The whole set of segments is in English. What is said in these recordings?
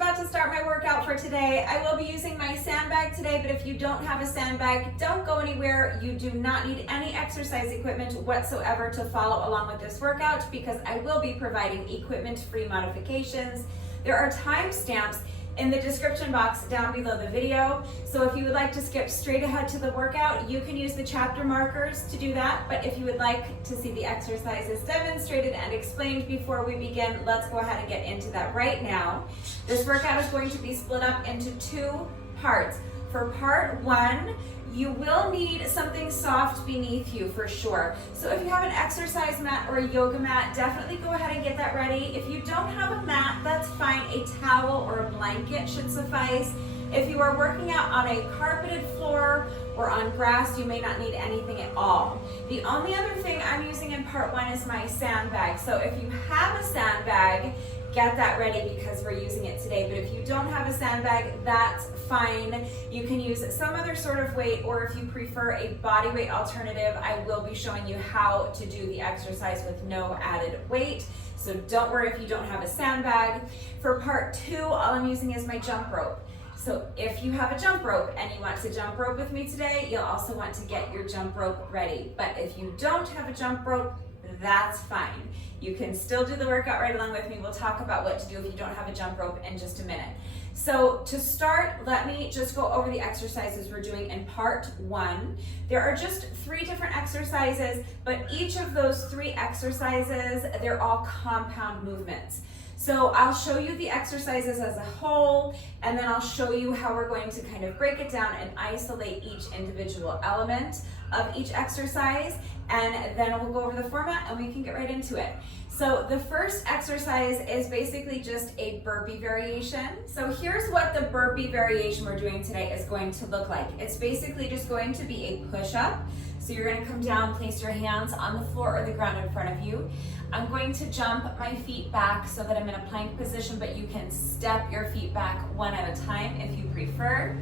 about to start my workout for today. I will be using my sandbag today, but if you don't have a sandbag, don't go anywhere. You do not need any exercise equipment whatsoever to follow along with this workout because I will be providing equipment-free modifications. There are timestamps in the description box down below the video. So if you would like to skip straight ahead to the workout, you can use the chapter markers to do that. But if you would like to see the exercises demonstrated and explained before we begin, let's go ahead and get into that right now. This workout is going to be split up into two parts. For part one, you will need something soft beneath you for sure. So if you have an exercise mat or a yoga mat, definitely go ahead and get that ready. If you don't have a mat, that's fine. A towel or a blanket should suffice. If you are working out on a carpeted floor or on grass, you may not need anything at all. The only other thing I'm using in part one is my sandbag. So if you have a sandbag, get that ready because we're using it today. But if you don't have a sandbag, that's fine. You can use some other sort of weight, or if you prefer a body weight alternative, I will be showing you how to do the exercise with no added weight. So don't worry if you don't have a sandbag. For part two, all I'm using is my jump rope. So if you have a jump rope and you want to jump rope with me today, you'll also want to get your jump rope ready. But if you don't have a jump rope, that's fine. You can still do the workout right along with me. We'll talk about what to do if you don't have a jump rope in just a minute. So to start, let me just go over the exercises we're doing in part one. There are just 3 different exercises, but each of those 3 exercises, they're all compound movements. So I'll show you the exercises as a whole, and then I'll show you how we're going to kind of break it down and isolate each individual element of each exercise, and then we'll go over the format and we can get right into it. So the first exercise is basically just a burpee variation. So here's what the burpee variation we're doing today is going to look like. It's basically just going to be a push-up. So you're going to come down, place your hands on the floor or the ground in front of you. I'm going to jump my feet back so that I'm in a plank position, but you can step your feet back one at a time if you prefer.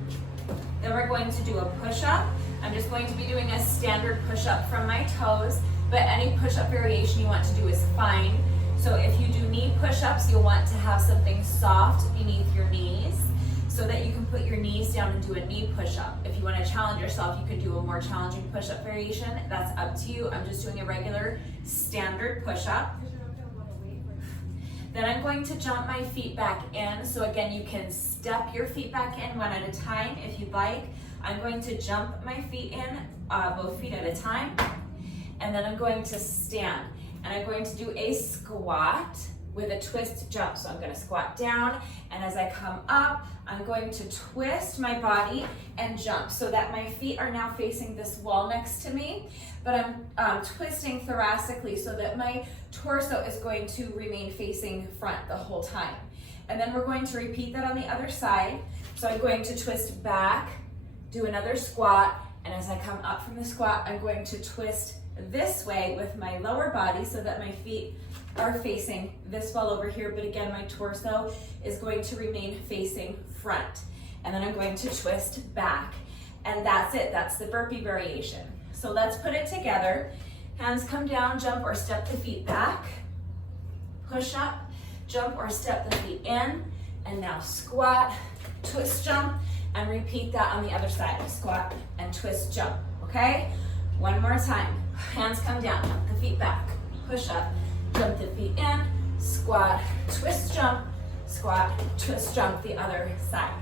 Then we're going to do a push-up. I'm just going to be doing a standard push-up from my toes, but any push-up variation you want to do is fine. So if you do knee push-ups, you'll want to have something soft beneath your knees so that you can put your knees down and do a knee push-up. If you want to challenge yourself, you could do a more challenging push-up variation. That's up to you. I'm just doing a regular standard push-up. Then I'm going to jump my feet back in. So again, you can step your feet back in one at a time if you'd like. I'm going to jump my feet in, both feet at a time. And then I'm going to stand. And I'm going to do a squat with a twist jump. So I'm going to squat down, and as I come up, I'm going to twist my body and jump so that my feet are now facing this wall next to me, but I'm twisting thoracically so that my torso is going to remain facing front the whole time. And then we're going to repeat that on the other side. So I'm going to twist back, do another squat, and as I come up from the squat, I'm going to twist this way with my lower body so that my feet are facing this wall over here, but again, my torso is going to remain facing front. And then I'm going to twist back. And that's it, that's the burpee variation. So let's put it together. Hands come down, jump or step the feet back. Push up, jump or step the feet in. And now squat, twist, jump, and repeat that on the other side. Squat and twist, jump, okay? One more time. Hands come down, jump the feet back. Push up, jump the feet in, squat, twist, jump, squat, twist, jump the other side.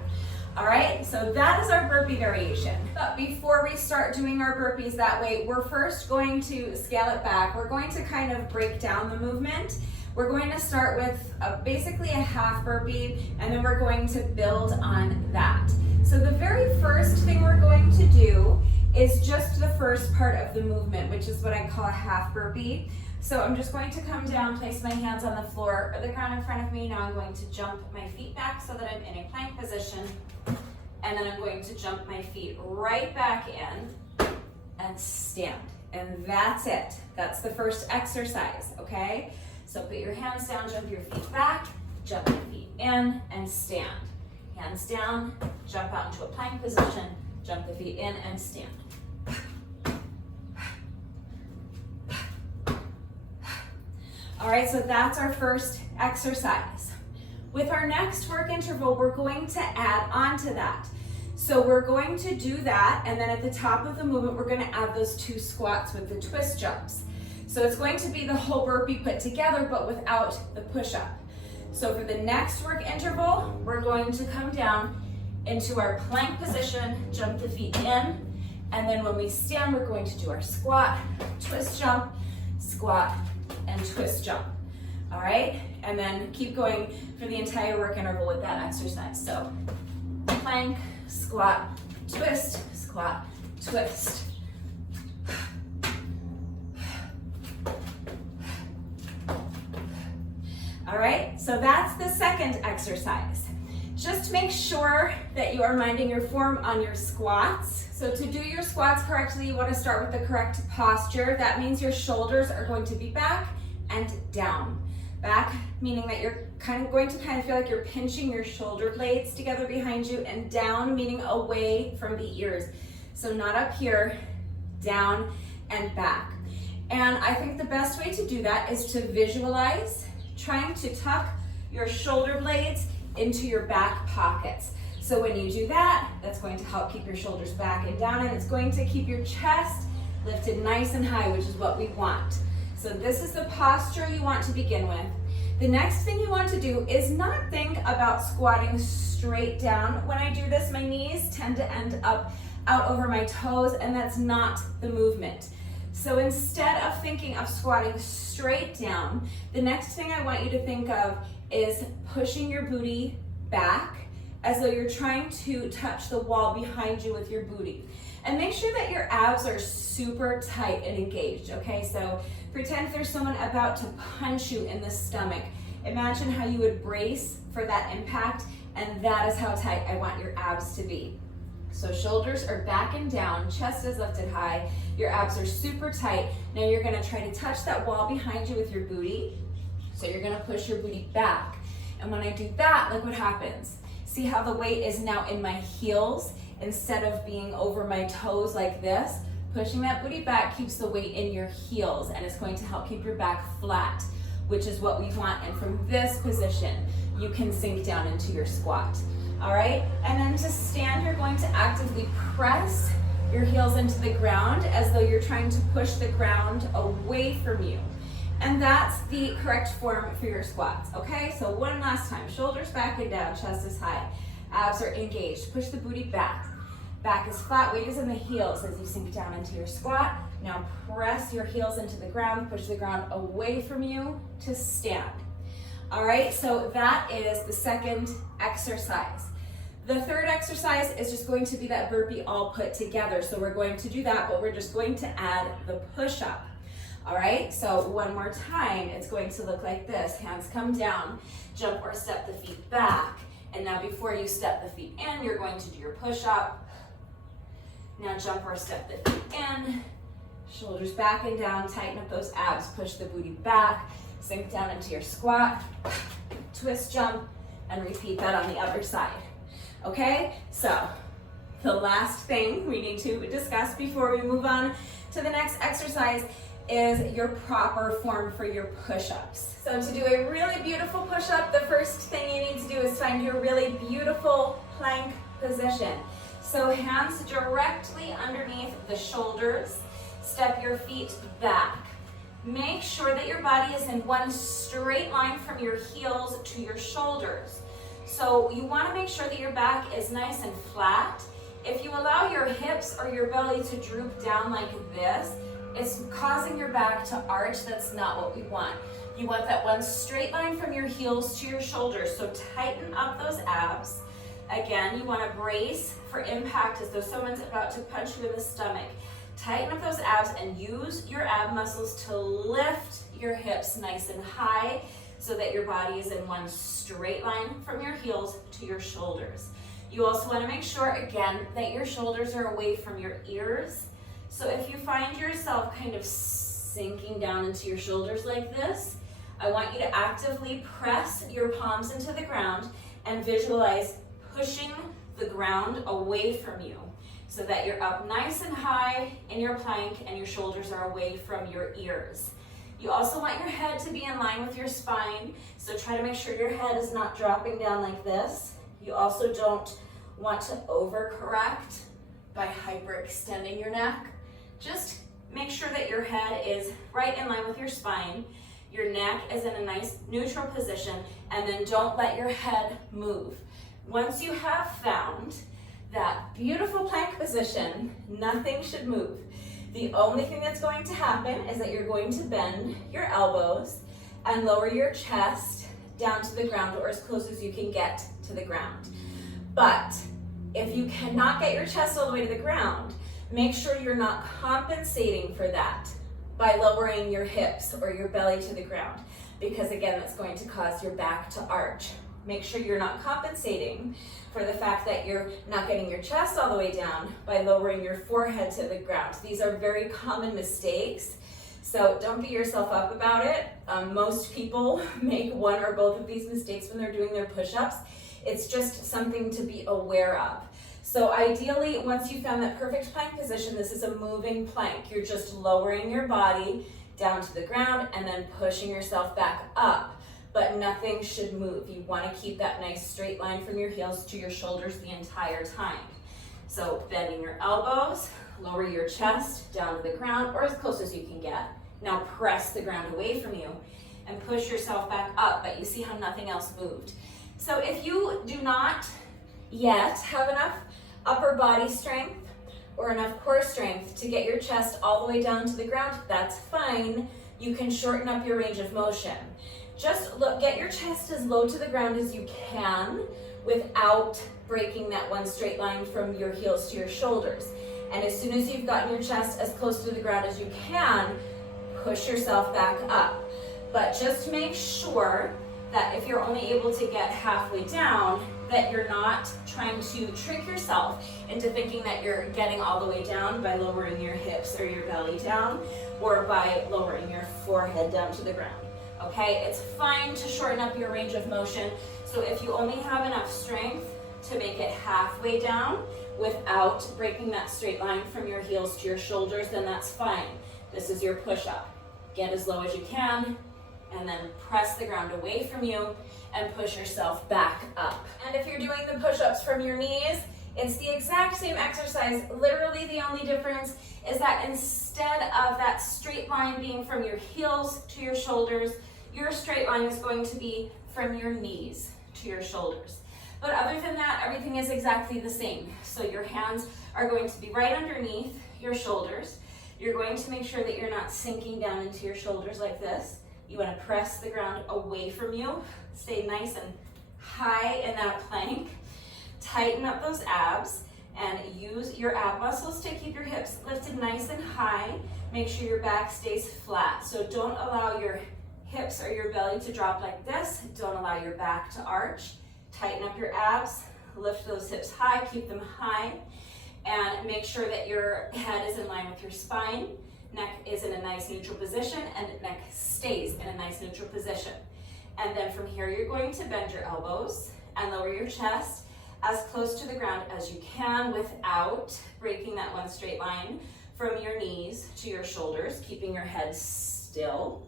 All right, so that is our burpee variation. But before we start doing our burpees that way, we're first going to scale it back. We're going to kind of break down the movement. We're going to start with basically a half burpee, and then we're going to build on that. So the very first thing we're going to do is just the first part of the movement, which is what I call a half burpee. So I'm just going to come down, place my hands on the floor or the ground in front of me. Now I'm going to jump my feet back so that I'm in a plank position. And then I'm going to jump my feet right back in and stand. And that's it. That's the first exercise, okay? So put your hands down, jump your feet back, jump your feet in, and stand. Hands down, jump out into a plank position, jump the feet in, and stand. All right, so that's our first exercise. With our next work interval, we're going to add on to that. So we're going to do that, and then at the top of the movement, we're gonna add those 2 squats with the twist jumps. So it's going to be the whole burpee put together, but without the push-up. So for the next work interval, we're going to come down into our plank position, jump the feet in, and then when we stand, we're going to do our squat, twist jump, squat, and twist jump. All right, and then keep going for the entire work interval with that exercise. So plank, squat, twist, squat, twist. All right, so that's the second exercise. Just make sure that you are minding your form on your squats. So to do your squats correctly, you want to start with the correct posture. That means your shoulders are going to be back and down. Back, meaning that you're going to feel like you're pinching your shoulder blades together behind you, and down, meaning away from the ears. So not up here, down and back. And I think the best way to do that is to visualize trying to tuck your shoulder blades into your back pockets. So when you do that, that's going to help keep your shoulders back and down, and it's going to keep your chest lifted nice and high, which is what we want. So this is the posture you want to begin with. The next thing you want to do is not think about squatting straight down. When I do this, my knees tend to end up out over my toes, and that's not the movement. So instead of thinking of squatting straight down, the next thing I want you to think of is pushing your booty back as though you're trying to touch the wall behind you with your booty. And make sure that your abs are super tight and engaged, okay? So pretend there's someone about to punch you in the stomach. Imagine how you would brace for that impact, and that is how tight I want your abs to be. So shoulders are back and down, chest is lifted high, your abs are super tight. Now you're gonna try to touch that wall behind you with your booty. So you're gonna push your booty back. And when I do that, look what happens. See how the weight is now in my heels instead of being over my toes like this? Pushing that booty back keeps the weight in your heels, and it's going to help keep your back flat, which is what we want. And from this position, you can sink down into your squat. All right, and then to stand, you're going to actively press your heels into the ground as though you're trying to push the ground away from you. And that's the correct form for your squats, okay? So one last time, shoulders back and down, chest is high, abs are engaged, push the booty back. Back is flat, weight is in the heels as you sink down into your squat. Now press your heels into the ground, push the ground away from you to stand. All right, so that is the second exercise. The third exercise is just going to be that burpee all put together. So we're going to do that, but we're just going to add the push-up. All right, so one more time, it's going to look like this. Hands come down, jump or step the feet back. And now before you step the feet in, you're going to do your push-up. Now jump or step the feet in, shoulders back and down, tighten up those abs, push the booty back, sink down into your squat, twist jump, and repeat that on the other side. Okay, so the last thing we need to discuss before we move on to the next exercise is your proper form for your push-ups. So to do a really beautiful push-up, the first thing you need to do is find your really beautiful plank position. So hands directly underneath the shoulders, step your feet back. Make sure that your body is in one straight line from your heels to your shoulders. So you want to make sure that your back is nice and flat. If you allow your hips or your belly to droop down like this, it's causing your back to arch. That's not what we want. You want that one straight line from your heels to your shoulders. So tighten up those abs. Again, you want to brace for impact as though someone's about to punch you in the stomach. Tighten up those abs and use your ab muscles to lift your hips nice and high so that your body is in one straight line from your heels to your shoulders. You also want to make sure, again, that your shoulders are away from your ears. So if you find yourself kind of sinking down into your shoulders like this, I want you to actively press your palms into the ground and visualize pushing the ground away from you so that you're up nice and high in your plank and your shoulders are away from your ears. You also want your head to be in line with your spine, so try to make sure your head is not dropping down like this. You also don't want to overcorrect by hyperextending your neck. Just make sure that your head is right in line with your spine. Your neck is in a nice neutral position, and then don't let your head move. Once you have found that beautiful plank position, nothing should move. The only thing that's going to happen is that you're going to bend your elbows and lower your chest down to the ground, or as close as you can get to the ground. But if you cannot get your chest all the way to the ground, make sure you're not compensating for that by lowering your hips or your belly to the ground, because again, that's going to cause your back to arch. Make sure you're not compensating for the fact that you're not getting your chest all the way down by lowering your forehead to the ground. These are very common mistakes, so don't beat yourself up about it. Most people make one or both of these mistakes when they're doing their push-ups. It's just something to be aware of. So ideally, once you found that perfect plank position, this is a moving plank. You're just lowering your body down to the ground and then pushing yourself back up. But nothing should move. You want to keep that nice straight line from your heels to your shoulders the entire time. So bending your elbows, lower your chest down to the ground or as close as you can get. Now press the ground away from you and push yourself back up, but you see how nothing else moved. So if you do not yet have enough upper body strength or enough core strength to get your chest all the way down to the ground, that's fine. You can shorten up your range of motion. Just get your chest as low to the ground as you can without breaking that one straight line from your heels to your shoulders. And as soon as you've gotten your chest as close to the ground as you can, push yourself back up. But just make sure that if you're only able to get halfway down, that you're not trying to trick yourself into thinking that you're getting all the way down by lowering your hips or your belly down, or by lowering your forehead down to the ground. Okay, it's fine to shorten up your range of motion. So if you only have enough strength to make it halfway down without breaking that straight line from your heels to your shoulders, then that's fine. This is your push-up. Get as low as you can, and then press the ground away from you and push yourself back up. And if you're doing the push-ups from your knees, it's the exact same exercise. Literally the only difference is that instead of that straight line being from your heels to your shoulders, your straight line is going to be from your knees to your shoulders. But other than that, everything is exactly the same. So your hands are going to be right underneath your shoulders. You're going to make sure that you're not sinking down into your shoulders like this. You want to press the ground away from you. Stay nice and high in that plank. Tighten up those abs and use your ab muscles to keep your hips lifted nice and high. Make sure your back stays flat. So don't allow your hips or your belly to drop like this. Don't allow your back to arch. Tighten up your abs, lift those hips high, keep them high, and make sure that your head is in line with your spine. Neck is in a nice neutral position, and neck stays in a nice neutral position. And then from here, you're going to bend your elbows and lower your chest as close to the ground as you can without breaking that one straight line from your knees to your shoulders, keeping your head still,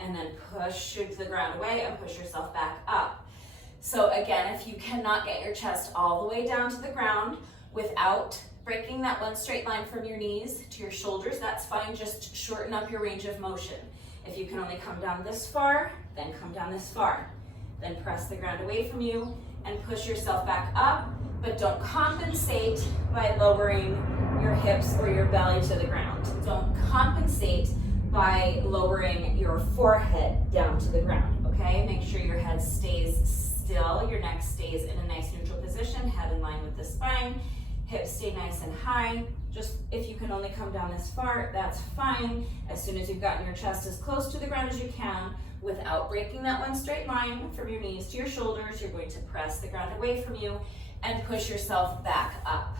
and then push the ground away and push yourself back up. So again, if you cannot get your chest all the way down to the ground without breaking that one straight line from your knees to your shoulders, that's fine. Just shorten up your range of motion. If you can only come down this far, then come down this far. Then press the ground away from you and push yourself back up, but don't compensate by lowering your hips or your belly to the ground. Don't compensate by lowering your forehead down to the ground, okay? Make sure your head stays still, your neck stays in a nice neutral position, head in line with the spine, hips stay nice and high. Just if you can only come down this far, that's fine. As soon as you've gotten your chest as close to the ground as you can, without breaking that one straight line from your knees to your shoulders, you're going to press the ground away from you and push yourself back up.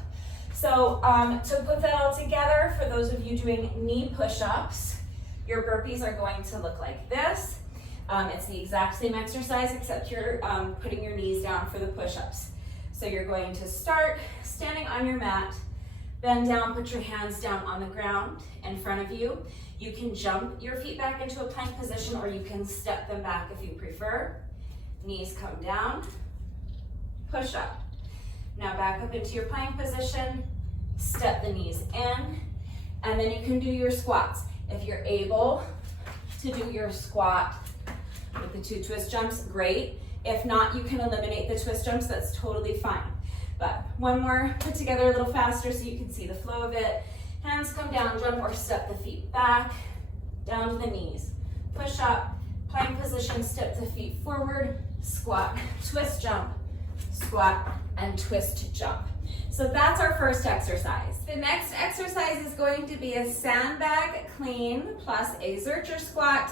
So to put that all together, for those of you doing knee push-ups, your burpees are going to look like this. It's the exact same exercise, except you're putting your knees down for the push-ups. So you're going to start standing on your mat, bend down, put your hands down on the ground in front of you. You can jump your feet back into a plank position, or you can step them back if you prefer. Knees come down, push up. Now back up into your plank position, step the knees in, and then you can do your squats. If you're able to do your squat with the 2 twist jumps, great. If not, you can eliminate the twist jumps, that's totally fine. But one more, put together a little faster so you can see the flow of it. Hands come down, jump or step the feet back, down to the knees. Push up, plank position, step the feet forward, squat, twist jump, squat, and twist jump. So that's our first exercise. The next exercise is going to be a sandbag clean plus a Zercher squat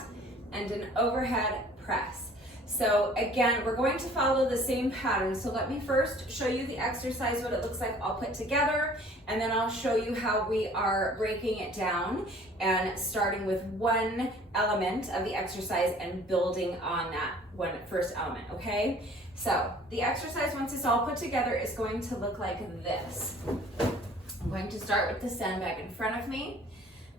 and an overhead press. So again, we're going to follow the same pattern. So let me first show you the exercise, what it looks like all put together, and then I'll show you how we are breaking it down and starting with one element of the exercise and building on that one first element, okay? So the exercise, once it's all put together, is going to look like this. I'm going to start with the sandbag in front of me,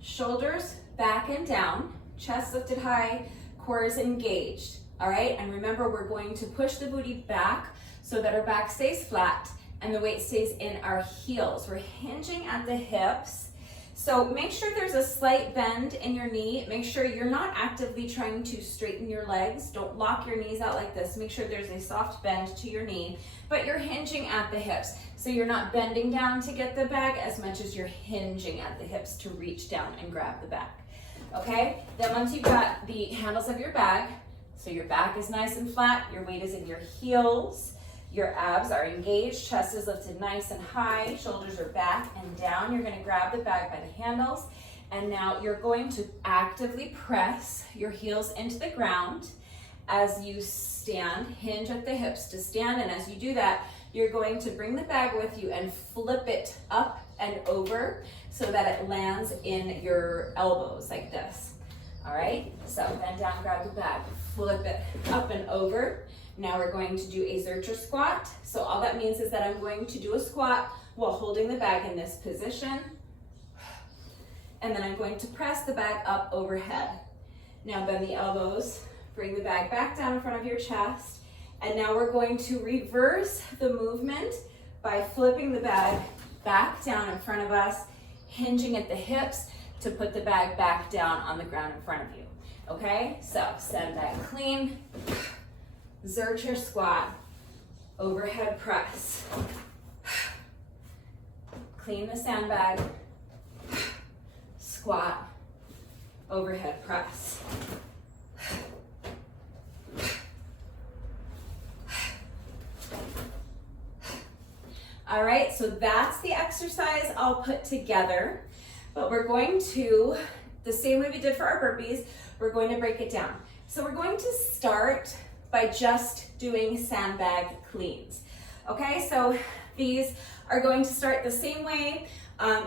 shoulders back and down, chest lifted high, core is engaged. All right, and remember, we're going to push the booty back so that our back stays flat and the weight stays in our heels. We're hinging at the hips. So make sure there's a slight bend in your knee. Make sure you're not actively trying to straighten your legs. Don't lock your knees out like this. Make sure there's a soft bend to your knee, but you're hinging at the hips. So you're not bending down to get the bag as much as you're hinging at the hips to reach down and grab the bag. Okay, then once you've got the handles of your bag, so your back is nice and flat, your weight is in your heels, your abs are engaged, chest is lifted nice and high, shoulders are back and down. You're going to grab the bag by the handles, and now you're going to actively press your heels into the ground as you stand. Hinge at the hips to stand, and as you do that, you're going to bring the bag with you and flip it up and over so that it lands in your elbows like this. All right, so bend down, grab the bag, flip it up and over. Now we're going to do a Zercher squat. So all that means is that I'm going to do a squat while holding the bag in this position. And then I'm going to press the bag up overhead. Now bend the elbows, bring the bag back down in front of your chest. And now we're going to reverse the movement by flipping the bag back down in front of us, hinging at the hips, to put the bag back down on the ground in front of you. Okay, so sandbag clean, Zercher squat, overhead press. Clean the sandbag, squat, overhead press. All right, so that's the exercise all put together. But we're going to, the same way we did for our burpees, we're going to break it down. So we're going to start by just doing sandbag cleans. Okay, so these are going to start the same way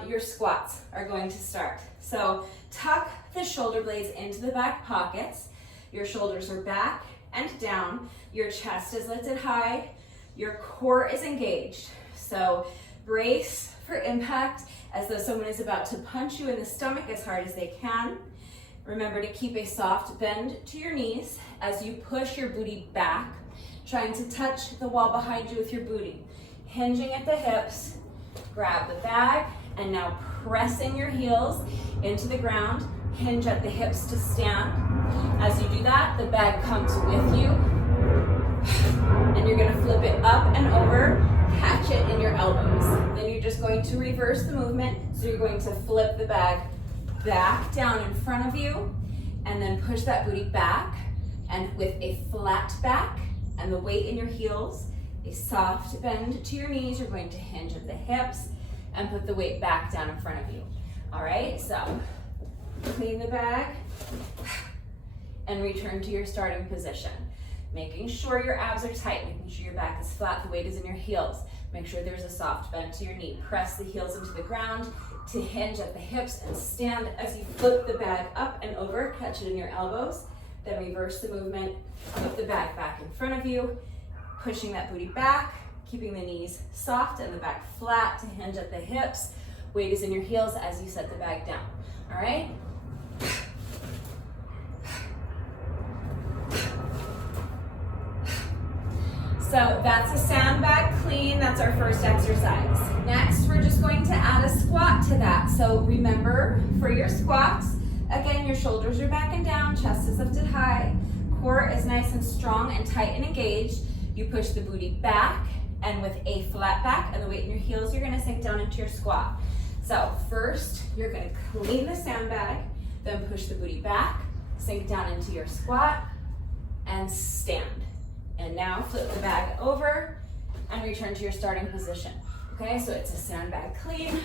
your squats are going to start. So tuck the shoulder blades into the back pockets. Your shoulders are back and down. Your chest is lifted high. Your core is engaged. So brace for impact as though someone is about to punch you in the stomach as hard as they can. Remember to keep a soft bend to your knees as you push your booty back, trying to touch the wall behind you with your booty. Hinging at the hips, grab the bag, and now pressing your heels into the ground. Hinge at the hips to stand. As you do that, the bag comes with you, and you're gonna flip it up and over, catch it in your elbows. Then you're just going to reverse the movement. So you're going to flip the bag back down in front of you, and then push that booty back, and with a flat back and the weight in your heels, a soft bend to your knees, you're going to hinge at the hips and put the weight back down in front of you. All right, so clean the bag and return to your starting position. Making sure your abs are tight, making sure your back is flat, the weight is in your heels. Make sure there's a soft bend to your knee. Press the heels into the ground to hinge at the hips and stand as you flip the bag up and over, catch it in your elbows. Then reverse the movement, flip the bag back in front of you, pushing that booty back, keeping the knees soft and the back flat to hinge at the hips. Weight is in your heels as you set the bag down. All right? So that's a sandbag clean. That's our first exercise. Next, we're just going to add a squat to that. So remember, for your squats, again, your shoulders are back and down, chest is lifted high, core is nice and strong and tight and engaged. You push the booty back, and with a flat back and the weight in your heels, you're gonna sink down into your squat. So first, you're gonna clean the sandbag, then push the booty back, sink down into your squat, and stand. And now flip the bag over and return to your starting position. Okay, so it's a sandbag clean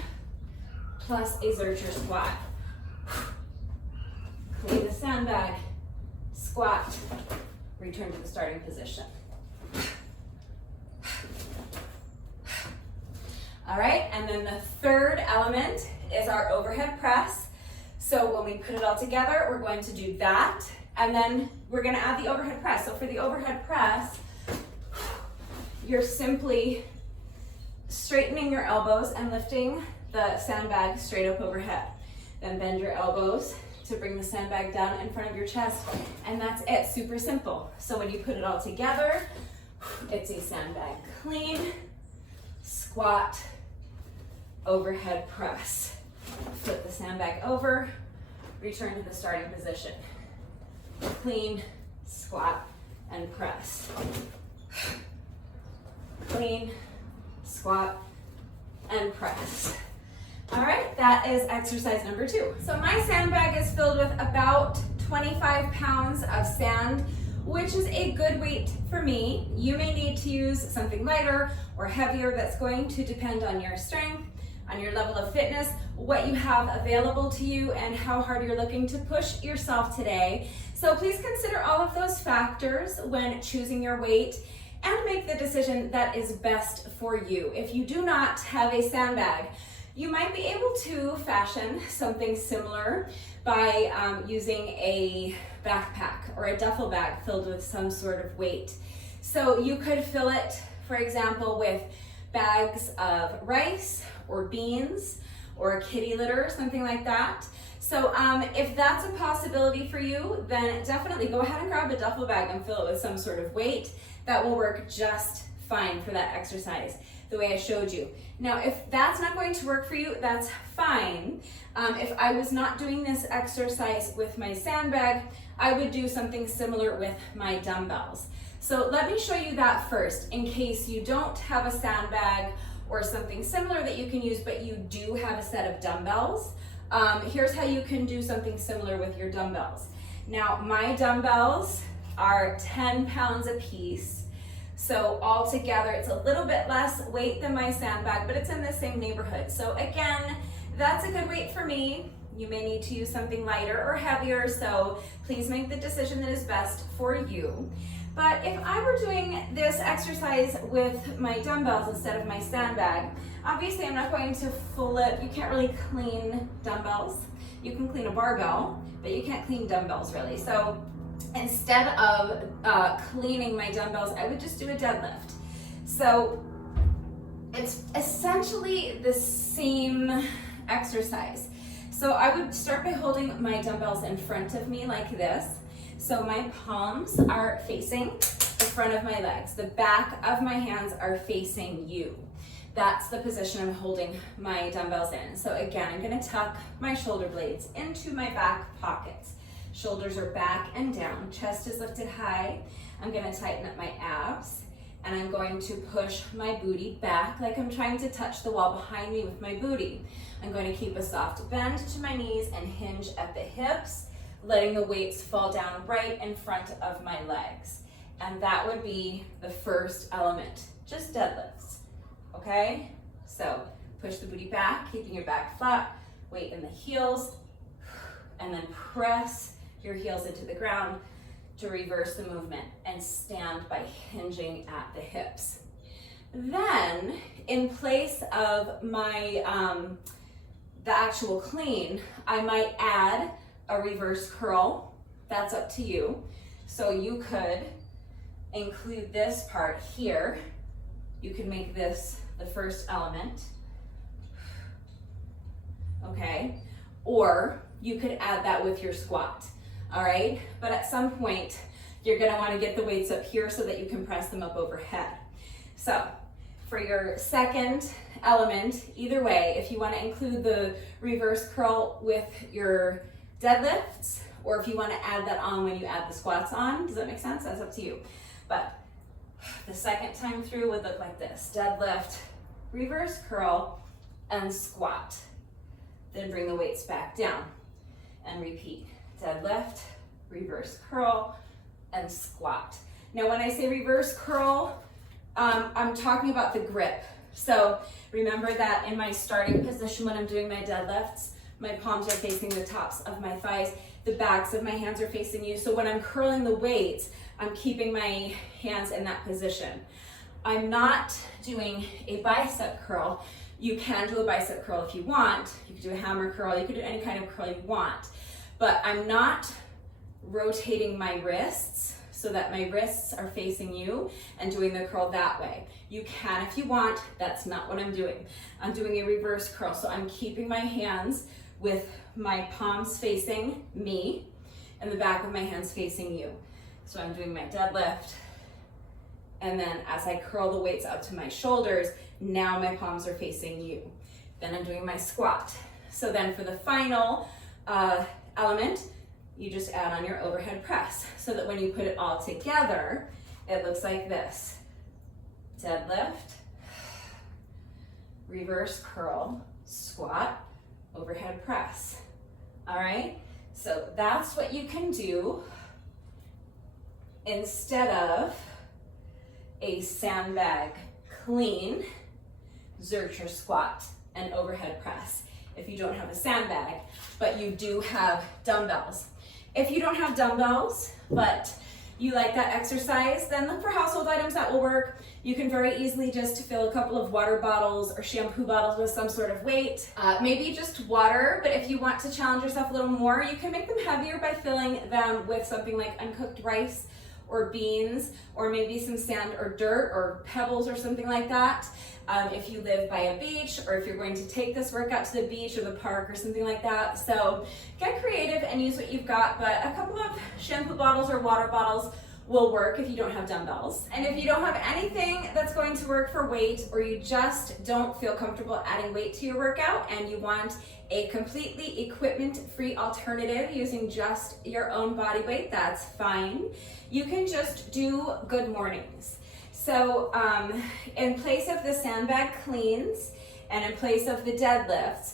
plus a Zercher squat. Clean the sandbag, squat, return to the starting position. All right, and then the third element is our overhead press. So when we put it all together, we're going to do that, and then we're gonna add the overhead press. So for the overhead press, you're simply straightening your elbows and lifting the sandbag straight up overhead. Then bend your elbows to bring the sandbag down in front of your chest, and that's it, super simple. So when you put it all together, it's a sandbag clean, squat, overhead press. Flip the sandbag over, return to the starting position. Clean, squat, and press. Clean, squat, and press. All right, that is exercise number 2. So my sandbag is filled with about 25 pounds of sand, which is a good weight for me. You may need to use something lighter or heavier. That's going to depend on your strength, on your level of fitness, what you have available to you, and how hard you're looking to push yourself today. So please consider all of those factors when choosing your weight and make the decision that is best for you. If you do not have a sandbag, you might be able to fashion something similar by using a backpack or a duffel bag filled with some sort of weight. So you could fill it, for example, with bags of rice or beans or a kitty litter, something like that. So if that's a possibility for you, then definitely go ahead and grab a duffel bag and fill it with some sort of weight. That will work just fine for that exercise, the way I showed you. Now, if that's not going to work for you, that's fine. If I was not doing this exercise with my sandbag, I would do something similar with my dumbbells. So let me show you that first, in case you don't have a sandbag or something similar that you can use, but you do have a set of dumbbells. Here's how you can do something similar with your dumbbells. Now, my dumbbells are 10 pounds a piece. So altogether, it's a little bit less weight than my sandbag, but it's in the same neighborhood. So again, that's a good weight for me. You may need to use something lighter or heavier, so please make the decision that is best for you. But if I were doing this exercise with my dumbbells instead of my sandbag, obviously I'm not going to flip. You can't really clean dumbbells. You can clean a barbell, but you can't clean dumbbells really. So instead of cleaning my dumbbells, I would just do a deadlift. So it's essentially the same exercise. So I would start by holding my dumbbells in front of me like this. So my palms are facing the front of my legs. The back of my hands are facing you. That's the position I'm holding my dumbbells in. So again, I'm gonna tuck my shoulder blades into my back pockets. Shoulders are back and down, chest is lifted high. I'm gonna tighten up my abs, and I'm going to push my booty back like I'm trying to touch the wall behind me with my booty. I'm going to keep a soft bend to my knees and hinge at the hips, letting the weights fall down right in front of my legs. And that would be the first element, just deadlifts, okay? So push the booty back, keeping your back flat, weight in the heels, and then press your heels into the ground to reverse the movement and stand by hinging at the hips. Then, in place of my, the actual clean, I might add a reverse curl. That's up to you. So you could include this part here. You can make this the first element, okay? Or you could add that with your squat, all right? But at some point, you're gonna wanna get the weights up here so that you can press them up overhead. So for your second element, either way, if you want to include the reverse curl with your deadlifts, or if you want to add that on when you add the squats on, does that make sense? That's up to you. But the second time through would look like this: deadlift, reverse curl, and squat. Then bring the weights back down and repeat. Deadlift, reverse curl, and squat. Now when I say reverse curl, I'm talking about the grip. So remember that in my starting position when I'm doing my deadlifts, my palms are facing the tops of my thighs, the backs of my hands are facing you. So when I'm curling the weights, I'm keeping my hands in that position. I'm not doing a bicep curl. You can do a bicep curl if you want. You could do a hammer curl, you could do any kind of curl you want. But I'm not rotating my wrists so that my wrists are facing you and doing the curl that way. You can if you want, that's not what I'm doing. I'm doing a reverse curl, so I'm keeping my hands with my palms facing me and the back of my hands facing you. So I'm doing my deadlift, and then as I curl the weights up to my shoulders, now my palms are facing you. Then I'm doing my squat. So then for the final element, you just add on your overhead press, so that when you put it all together, it looks like this: deadlift, reverse curl, squat, overhead press. All right, so that's what you can do instead of a sandbag clean Zercher squat and overhead press if you don't have a sandbag, but you do have dumbbells. If you don't have dumbbells, but you like that exercise, then look for household items that will work. You can very easily just fill a couple of water bottles or shampoo bottles with some sort of weight. Maybe just water, but if you want to challenge yourself a little more, you can make them heavier by filling them with something like uncooked rice or beans, or maybe some sand or dirt or pebbles or something like that. If you live by a beach, or if you're going to take this workout to the beach or the park or something like that. So get creative and use what you've got, but a couple of shampoo bottles or water bottles will work if you don't have dumbbells. And if you don't have anything that's going to work for weight, or you just don't feel comfortable adding weight to your workout and you want a completely equipment-free alternative using just your own body weight, that's fine. You can just do good mornings. So in place of the sandbag cleans and in place of the deadlifts,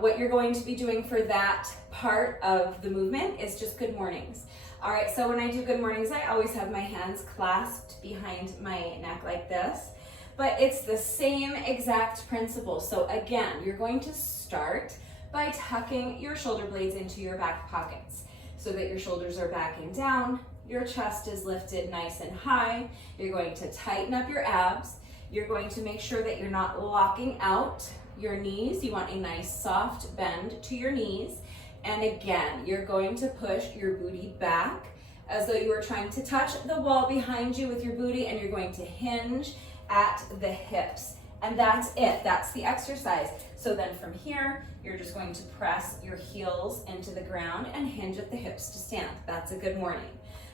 what you're going to be doing for that part of the movement is just good mornings. All right, so when I do good mornings, I always have my hands clasped behind my neck like this, but it's the same exact principle. So again, you're going to start by tucking your shoulder blades into your back pockets so that your shoulders are backing down, your chest is lifted nice and high. You're going to tighten up your abs. You're going to make sure that you're not locking out your knees. You want a nice soft bend to your knees. And again, you're going to push your booty back as though you were trying to touch the wall behind you with your booty, and you're going to hinge at the hips. And that's it, that's the exercise. So then from here, you're just going to press your heels into the ground and hinge at the hips to stand. That's a good morning.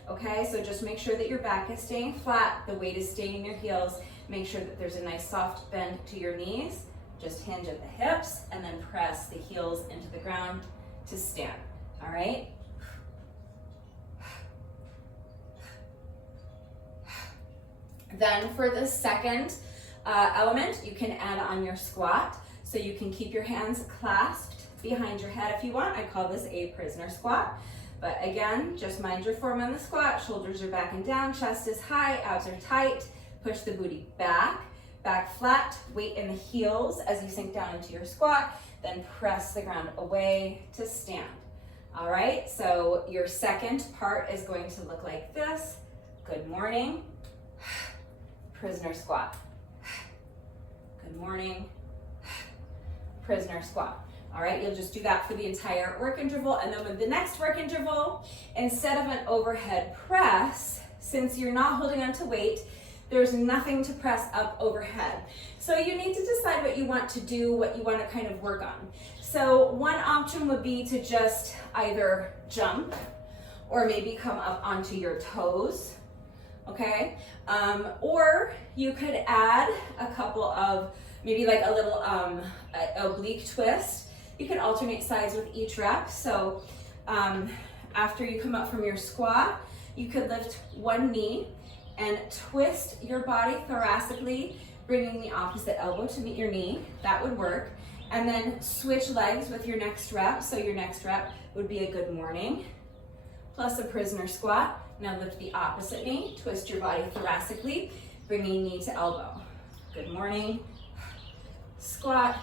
Okay, so just make sure that your back is staying flat, the weight is staying in your heels. Make sure that there's a nice soft bend to your knees. Just hinge at the hips and then press the heels into the ground to stand. All right? Then for the second element, you can add on your squat. So you can keep your hands clasped behind your head if you want. I call this a prisoner squat. But again, just mind your form on the squat. Shoulders are backing down, chest is high, abs are tight. Push the booty back, back flat, weight in the heels as you sink down into your squat, then press the ground away to stand. All right, so your second part is going to look like this. Good morning, prisoner squat. Good morning, prisoner squat. All right, you'll just do that for the entire work interval, and then with the next work interval, instead of an overhead press, since you're not holding on to weight, there's nothing to press up overhead. So you need to decide what you want to do, what you want to kind of work on. So one option would be to just either jump or maybe come up onto your toes, okay? Or you could add a couple of, maybe like a little oblique twist. You can alternate sides with each rep. So after you come up from your squat, you could lift one knee and twist your body thoracically, bringing the opposite elbow to meet your knee. That would work. And then switch legs with your next rep. So your next rep would be a good morning, plus a prisoner squat. Now lift the opposite knee, twist your body thoracically, bringing knee to elbow. Good morning, squat,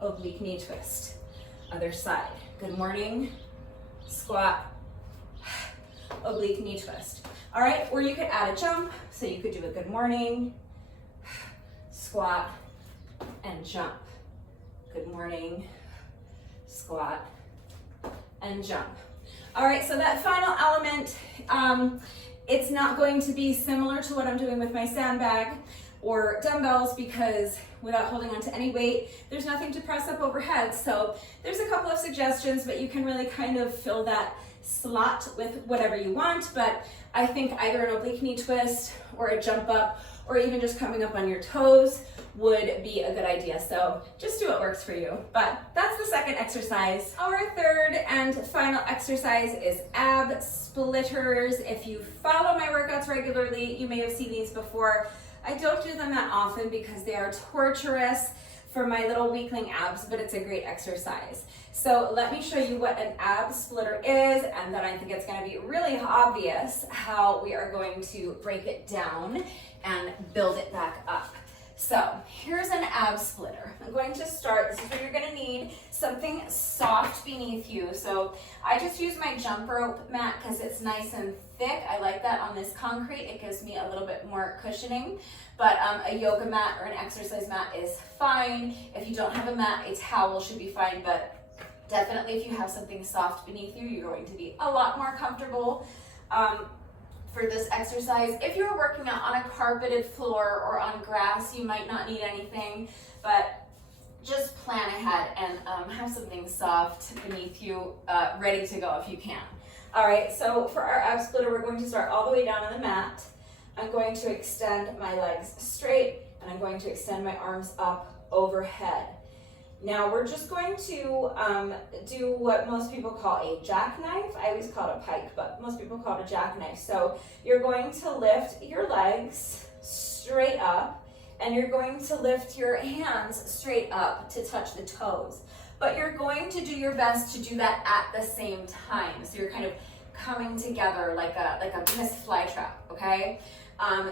oblique knee twist. Other side. Good morning, squat, oblique knee twist. All right, or you could add a jump. So you could do a good morning, squat, and jump. Good morning, squat, and jump. All right, so that final element, it's not going to be similar to what I'm doing with my sandbag or dumbbells, because without holding on to any weight, there's nothing to press up overhead. So there's a couple of suggestions, but you can really kind of fill that slot with whatever you want. But I think either an oblique knee twist or a jump up, or even just coming up on your toes would be a good idea. So just do what works for you. But that's the second exercise. Our third and final exercise is ab splitters. If you follow my workouts regularly, you may have seen these before. I don't do them that often because they are torturous for my little weakling abs, but it's a great exercise. So let me show you what an ab splitter is, and then I think it's going to be really obvious how we are going to break it down and build it back up. So here's an ab splitter. I'm going to start, this is where you're going to need something soft beneath you. So I just use my jump rope mat because it's nice and thick. I like that on this concrete. It gives me a little bit more cushioning, but a yoga mat or an exercise mat is fine. If you don't have a mat, a towel should be fine, but definitely if you have something soft beneath you, you're going to be a lot more comfortable for this exercise. If you're working out on a carpeted floor or on grass, you might not need anything, but just plan ahead and have something soft beneath you, ready to go if you can. All right, so for our ab splitter, we're going to start all the way down on the mat. I'm going to extend my legs straight, and I'm going to extend my arms up overhead. Now we're just going to do what most people call a jackknife. I always call it a pike, but most people call it a jackknife. So you're going to lift your legs straight up, and you're going to lift your hands straight up to touch the toes. But you're going to do your best to do that at the same time. So you're kind of coming together like a missed flytrap, okay?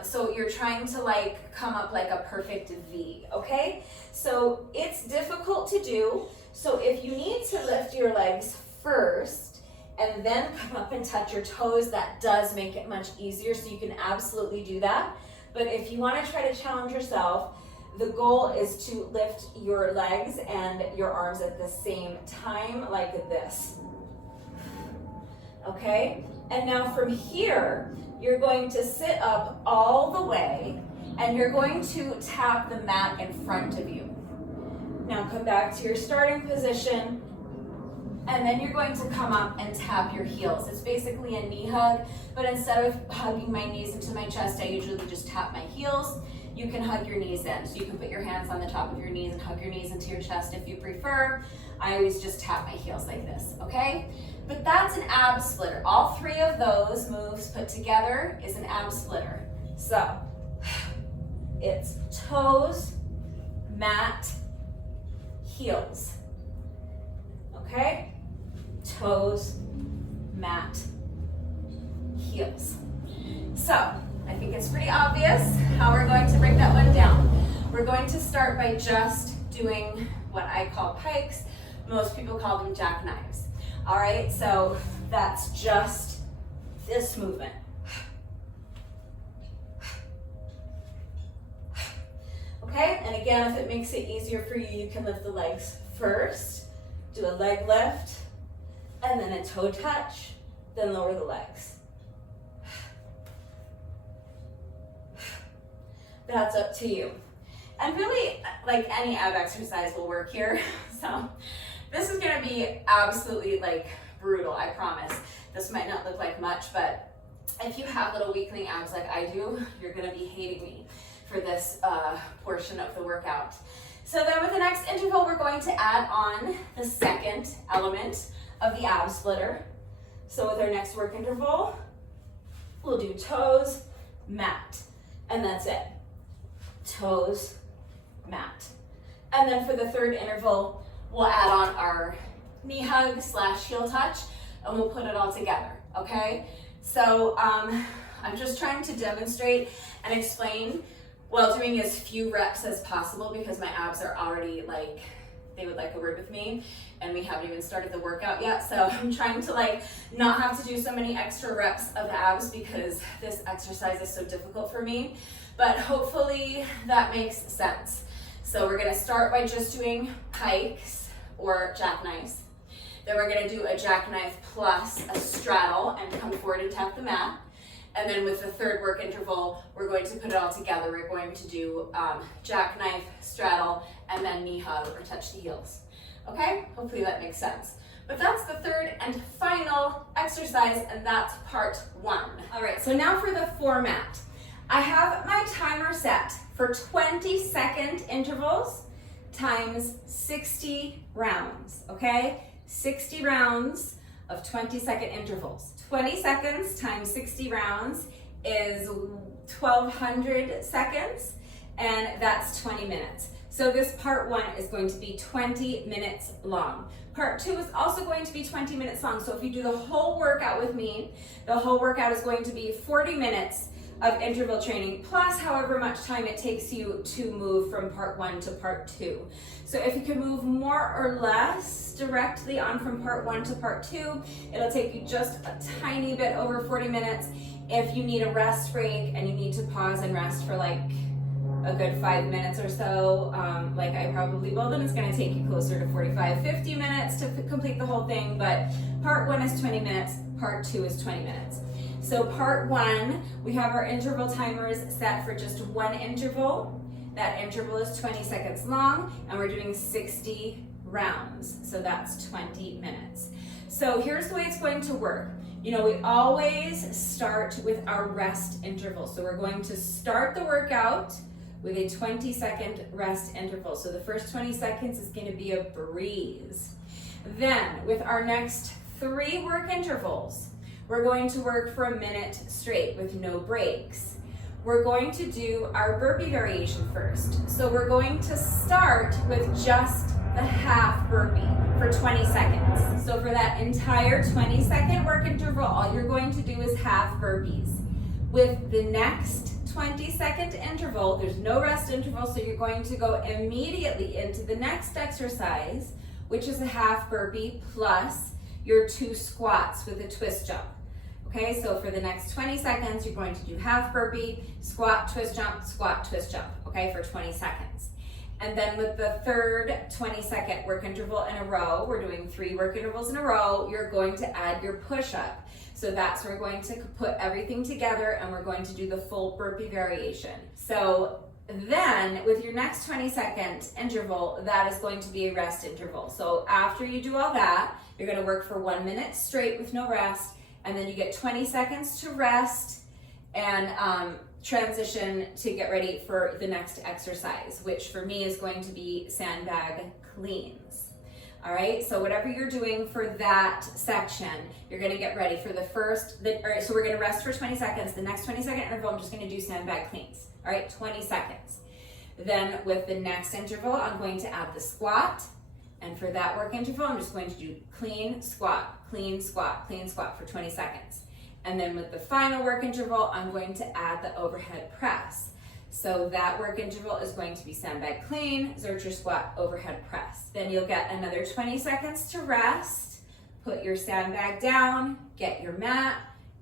So you're trying to like come up like a perfect V, okay? So it's difficult to do. So if you need to lift your legs first and then come up and touch your toes, that does make it much easier. So you can absolutely do that. But if you want to try to challenge yourself, the goal is to lift your legs and your arms at the same time like this, okay? And now from here, you're going to sit up all the way, and you're going to tap the mat in front of you. Now come back to your starting position, and then you're going to come up and tap your heels. It's basically a knee hug, but instead of hugging my knees into my chest, I usually just tap my heels. You can hug your knees in. So you can put your hands on the top of your knees and hug your knees into your chest if you prefer. I always just tap my heels like this, okay? But that's an ab splitter. All three of those moves put together is an ab splitter. So it's toes, mat, heels, okay? Toes, mat, heels. So I think it's pretty obvious how we're going to break that one down. We're going to start by just doing what I call pikes. Most people call them jackknives. All right, so that's just this movement. Okay, and again, if it makes it easier for you, you can lift the legs first, do a leg lift, and then a toe touch, then lower the legs. That's up to you. And really, like any ab exercise will work here. So this is gonna be absolutely like brutal, I promise. This might not look like much, but If you have little weakling abs like I do, you're gonna be hating me for this portion of the workout. So then with the next interval, we're going to add on the second element of the ab splitter. So with our next work interval, we'll do toes, mat, and that's it. Toes, mat. And then for the third interval, we'll add on our knee hug / heel touch, and we'll put it all together, okay? So I'm just trying to demonstrate and explain while doing as few reps as possible because my abs are already like, they would like a word with me, and we haven't even started the workout yet. So I'm trying to like not have to do so many extra reps of abs because this exercise is so difficult for me, but hopefully that makes sense. So we're gonna start by just doing pikes or jackknives. Then we're gonna do a jackknife plus a straddle and come forward and tap the mat. And then with the third work interval, we're going to put it all together. We're going to do jackknife, straddle, and then knee hug or touch the heels. Okay, hopefully that makes sense. But that's the third and final exercise, and that's part 1. All right, so now for the format. I have my timer set for 20-second intervals times 60 rounds, okay? 60 rounds of 20-second intervals. 20 seconds times 60 rounds is 1,200 seconds, and that's 20 minutes. So this part 1 is going to be 20 minutes long. Part 2 is also going to be 20 minutes long. So if you do the whole workout with me, the whole workout is going to be 40 minutes of interval training, plus however much time it takes you to move from part 1 to part 2. So if you can move more or less directly on from part 1 to part 2, it'll take you just a tiny bit over 40 minutes. If you need a rest break and you need to pause and rest for like a good 5 minutes or so, like I probably will, then it's gonna take you closer to 45, 50 minutes to complete the whole thing, but part 1 is 20 minutes, part 2 is 20 minutes. So part 1, we have our interval timers set for just 1 interval. That interval is 20 seconds long, and we're doing 60 rounds. So that's 20 minutes. So here's the way it's going to work. You know, we always start with our rest interval. So we're going to start the workout with a 20-second rest interval. So the first 20 seconds is going to be a breeze. Then with our next 3 work intervals, we're going to work for a minute straight with no breaks. We're going to do our burpee variation first. So we're going to start with just the half burpee for 20 seconds. So for that entire 20-second work interval, all you're going to do is half burpees. With the next 20-second interval, there's no rest interval, so you're going to go immediately into the next exercise, which is a half burpee plus your 2 squats with a twist jump. Okay, so for the next 20 seconds, you're going to do half burpee, squat, twist jump, okay, for 20 seconds. And then with the third 20-second work interval in a row, we're doing 3 work intervals in a row, you're going to add your push-up. So that's where we're going to put everything together and we're going to do the full burpee variation. So then with your next 20-second interval, that is going to be a rest interval. So after you do all that, you're gonna work for 1 minute straight with no rest, and then you get 20 seconds to rest and transition to get ready for the next exercise, which for me is going to be sandbag cleans. All right, so whatever you're doing for that section, you're gonna get ready for the first, all right, so we're gonna rest for 20 seconds. The next 20-second interval, I'm just gonna do sandbag cleans. All right, 20 seconds. Then with the next interval, I'm going to add the squat. And for that work interval, I'm just going to do clean, squat, clean, squat, clean, squat for 20 seconds. And then with the final work interval, I'm going to add the overhead press. So that work interval is going to be sandbag clean, Zercher squat, overhead press. Then you'll get another 20 seconds to rest, put your sandbag down, get your mat,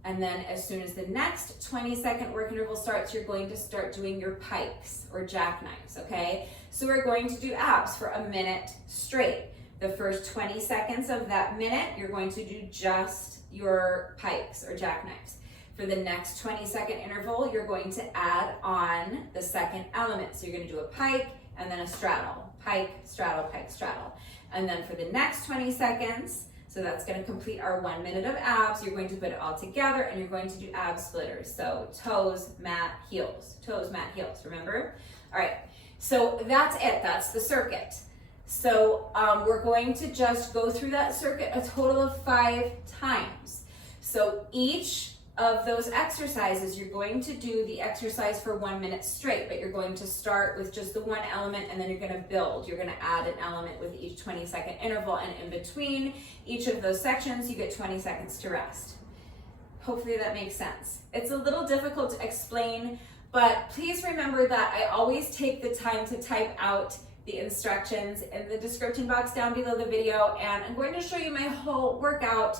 and then as soon as the next 20-second work interval starts, you're going to start doing your pikes or jackknives, okay? So we're going to do abs for a minute straight. The first 20 seconds of that minute, you're going to do just your pikes or jackknives. For the next 20-second interval, you're going to add on the second element. So you're gonna do a pike and then a straddle. Pike, straddle, pike, straddle. And then for the next 20 seconds, So that's going to complete our 1 minute of abs. You're going to put it all together and you're going to do ab splitters. So toes, mat, heels, toes, mat, heels, remember? All right, so that's it, that's the circuit. So we're going to just go through that circuit a total of 5 times. So each of those exercises, you're going to do the exercise for 1 minute straight, but you're going to start with just the one element and then you're going to build. You're going to add an element with each 20-second interval, and in between each of those sections, you get 20 seconds to rest. Hopefully that makes sense. It's a little difficult to explain, but please remember that I always take the time to type out the instructions in the description box down below the video, and I'm going to show you my whole workout.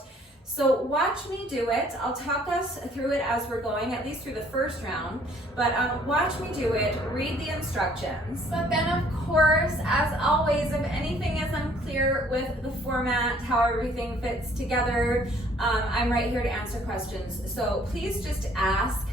So watch me do it. I'll talk us through it as we're going, at least through the first round, but watch me do it, read the instructions. But then of course, as always, if anything is unclear with the format, how everything fits together, I'm right here to answer questions. So please just ask,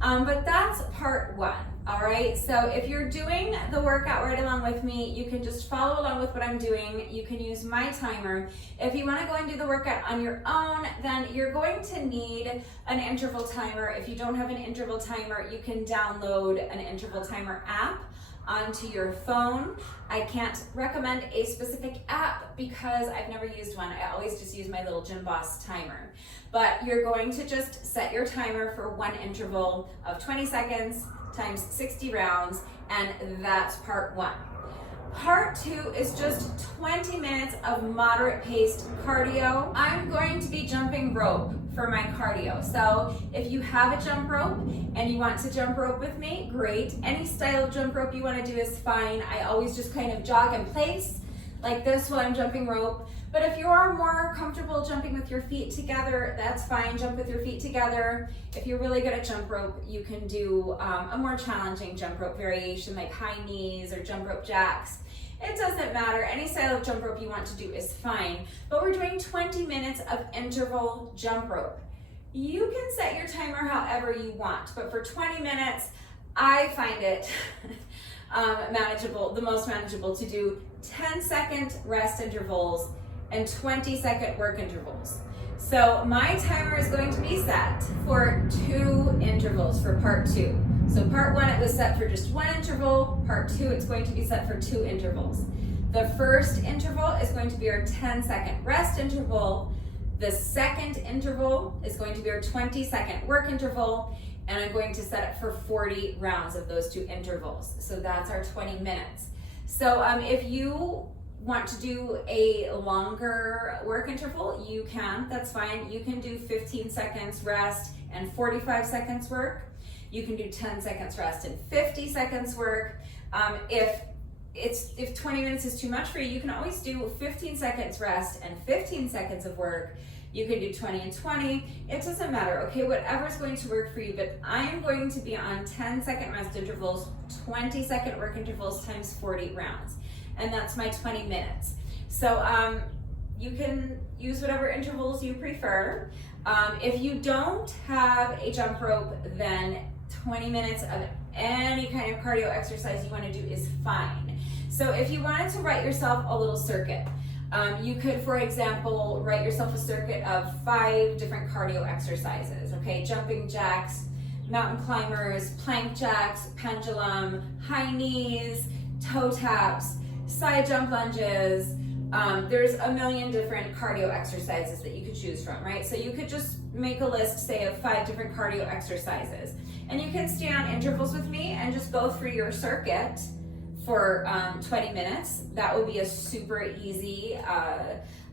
but that's part 1. All right, so if you're doing the workout right along with me, you can just follow along with what I'm doing. You can use my timer. If you want to go and do the workout on your own, then you're going to need an interval timer. If you don't have an interval timer, you can download an interval timer app onto your phone. I can't recommend a specific app because I've never used one. I always just use my little Gym Boss timer. But you're going to just set your timer for one interval of 20 seconds times 60 rounds, and that's part 1. Part 2 is just 20 minutes of moderate paced cardio. I'm going to be jumping rope for my cardio. So if you have a jump rope and you want to jump rope with me, great. Any style of jump rope you want to do is fine. I always just kind of jog in place like this while I'm jumping rope. But if you are more comfortable jumping with your feet together, that's fine. Jump with your feet together. If you're really good at jump rope, you can do a more challenging jump rope variation like high knees or jump rope jacks. It doesn't matter. Any style of jump rope you want to do is fine. But we're doing 20 minutes of interval jump rope. You can set your timer however you want, but for 20 minutes, I find it manageable, the most manageable to do 10-second rest intervals and 20-second work intervals. So my timer is going to be set for 2 intervals for part 2. So part 1, it was set for just 1 interval. Part 2, it's going to be set for 2 intervals. The first interval is going to be our 10-second rest interval. The second interval is going to be our 20-second work interval, and I'm going to set it for 40 rounds of those 2 intervals. So that's our 20 minutes. So if you want to do a longer work interval, you can, that's fine. You can do 15 seconds rest and 45 seconds work. You can do 10 seconds rest and 50 seconds work. If 20 minutes is too much for you, you can always do 15 seconds rest and 15 seconds of work. You can do 20 and 20. It doesn't matter, okay? Whatever's going to work for you, but I'm going to be on 10-second rest intervals, 20-second work intervals times 40 rounds. And that's my 20 minutes. So you can use whatever intervals you prefer. If you don't have a jump rope, then 20 minutes of any kind of cardio exercise you want to do is fine. So if you wanted to write yourself a little circuit, you could, for example, write yourself a circuit of 5 different cardio exercises, okay? Jumping jacks, mountain climbers, plank jacks, pendulum, high knees, toe taps, side jump lunges. There's a million different cardio exercises that you could choose from, right? So you could just make a list, say, of 5 different cardio exercises. And you can stay on intervals with me and just go through your circuit for 20 minutes. That would be a super easy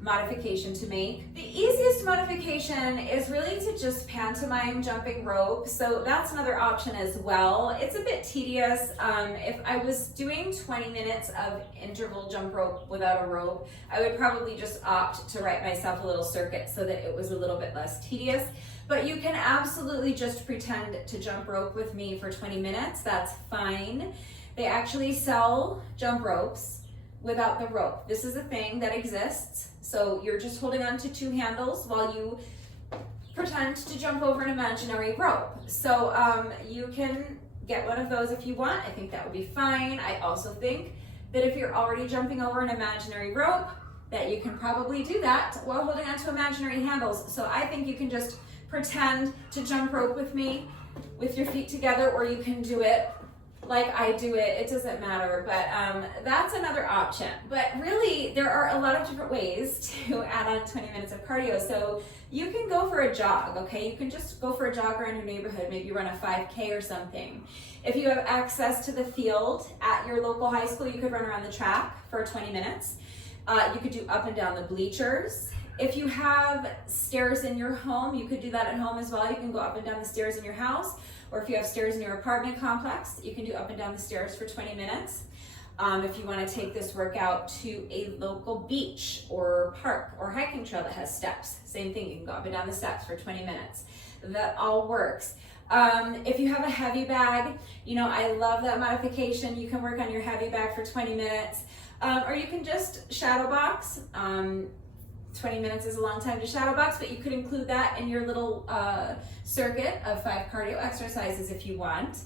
modification to make. The easiest modification is really to just pantomime jumping rope. So that's another option as well. It's a bit tedious. If I was doing 20 minutes of interval jump rope without a rope, I would probably just opt to write myself a little circuit so that it was a little bit less tedious. But you can absolutely just pretend to jump rope with me for 20 minutes. That's fine. They actually sell jump ropes without the rope. This is a thing that exists. So you're just holding on to 2 handles while you pretend to jump over an imaginary rope. So you can get one of those if you want. I think that would be fine. I also think that if you're already jumping over an imaginary rope, that you can probably do that while holding onto imaginary handles. So I think you can just pretend to jump rope with me with your feet together, or you can do it like I do it. It doesn't matter, but that's another option. But really, there are a lot of different ways to add on 20 minutes of cardio. So you can go for a jog, okay? You can just go for a jog around your neighborhood, maybe run a 5K or something. If you have access to the field at your local high school, you could run around the track for 20 minutes. You could do up and down the bleachers. If you have stairs in your home, you could do that at home as well. You can go up and down the stairs in your house, or if you have stairs in your apartment complex, you can do up and down the stairs for 20 minutes. If you want to take this workout to a local beach or park or hiking trail that has steps, same thing, you can go up and down the steps for 20 minutes. That all works. If you have a heavy bag, you know, I love that modification. You can work on your heavy bag for 20 minutes, or you can just shadow box. 20 minutes is a long time to shadow box, but you could include that in your little circuit of 5 cardio exercises if you want.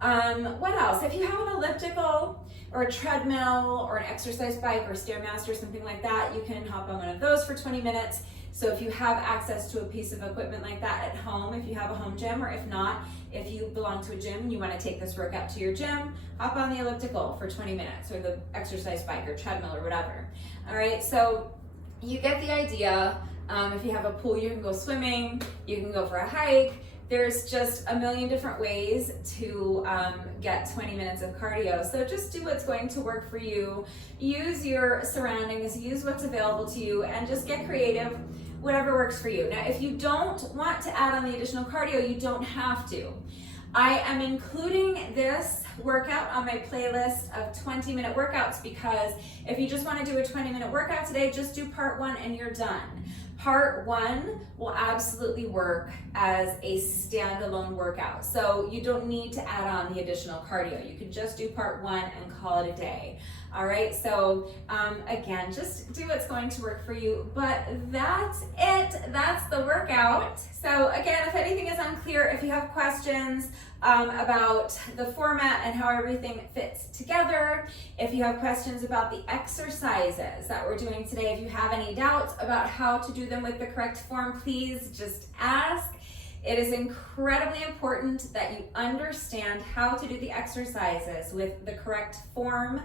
What else? If you have an elliptical or a treadmill or an exercise bike or Stairmaster or something like that, you can hop on one of those for 20 minutes. So if you have access to a piece of equipment like that at home, if you have a home gym, or if not, if you belong to a gym and you want to take this workout to your gym, hop on the elliptical for 20 minutes or the exercise bike or treadmill or whatever. All right, so you get the idea. If you have a pool, you can go swimming, you can go for a hike. There's just a million different ways to get 20 minutes of cardio. So just do what's going to work for you. Use your surroundings, use what's available to you, and just get creative, whatever works for you. Now, if you don't want to add on the additional cardio, you don't have to. I am including this workout on my playlist of 20-minute workouts because if you just want to do a 20-minute workout today, just do part 1 and you're done. Part 1 will absolutely work as a standalone workout. So you don't need to add on the additional cardio. You can just do part 1 and call it a day. All right, so again, just do what's going to work for you, but that's it. That's the workout. So again, if anything is unclear, if you have questions about the format and how everything fits together, if you have questions about the exercises that we're doing today, if you have any doubts about how to do them with the correct form, please just ask. It is incredibly important that you understand how to do the exercises with the correct form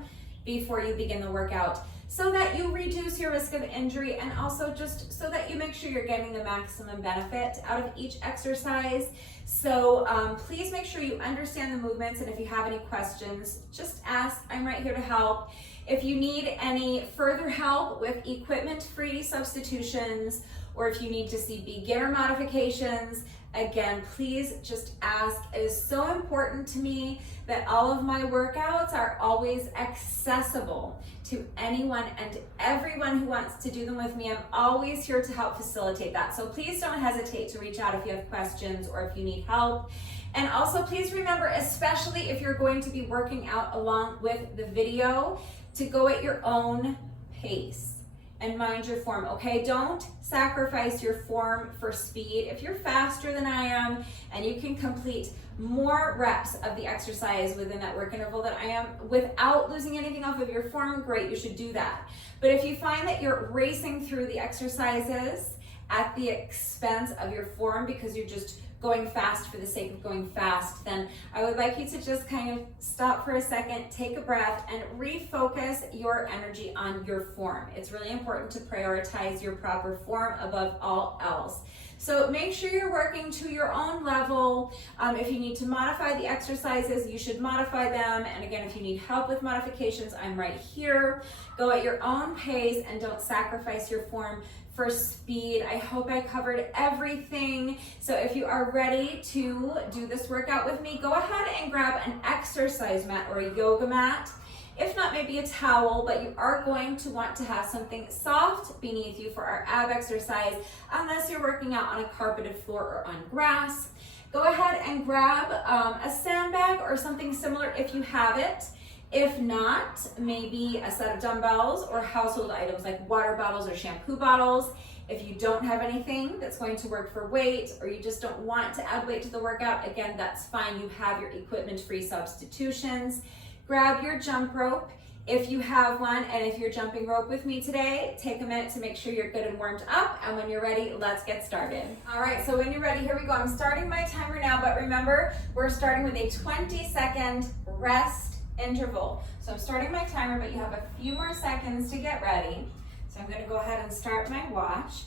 before you begin the workout, so that you reduce your risk of injury, and also just so that you make sure you're getting the maximum benefit out of each exercise. So please make sure you understand the movements, and if you have any questions, just ask. I'm right here to help. If you need any further help with equipment-free substitutions, or if you need to see beginner modifications, again, please just ask. It is so important to me that all of my workouts are always accessible to anyone and everyone who wants to do them with me. I'm always here to help facilitate that. So please don't hesitate to reach out if you have questions or if you need help. And also please remember, especially if you're going to be working out along with the video, to go at your own pace and mind your form, okay? Don't sacrifice your form for speed. If you're faster than I am and you can complete more reps of the exercise within that work interval that I am without losing anything off of your form, great, you should do that. But if you find that you're racing through the exercises at the expense of your form because you're just going fast for the sake of going fast, then I would like you to just kind of stop for a second, take a breath, and refocus your energy on your form. It's really important to prioritize your proper form above all else. So make sure you're working to your own level. If you need to modify the exercises, you should modify them. And again, if you need help with modifications, I'm right here. Go at your own pace and don't sacrifice your form for speed. I hope I covered everything. So if you are ready to do this workout with me, go ahead and grab an exercise mat or a yoga mat. If not, maybe a towel, but you are going to want to have something soft beneath you for our ab exercise, unless you're working out on a carpeted floor or on grass. Go ahead and grab a sandbag or something similar if you have it. If not, maybe a set of dumbbells or household items like water bottles or shampoo bottles. If you don't have anything that's going to work for weight, or you just don't want to add weight to the workout, again, that's fine. You have your equipment-free substitutions. Grab your jump rope. If you have one, and if you're jumping rope with me today, take a minute to make sure you're good and warmed up, and when you're ready, let's get started. All right, so when you're ready, here we go. I'm starting my timer now, but remember, we're starting with a 20-second rest interval. So I'm starting my timer, but you have a few more seconds to get ready. So I'm gonna go ahead and start my watch.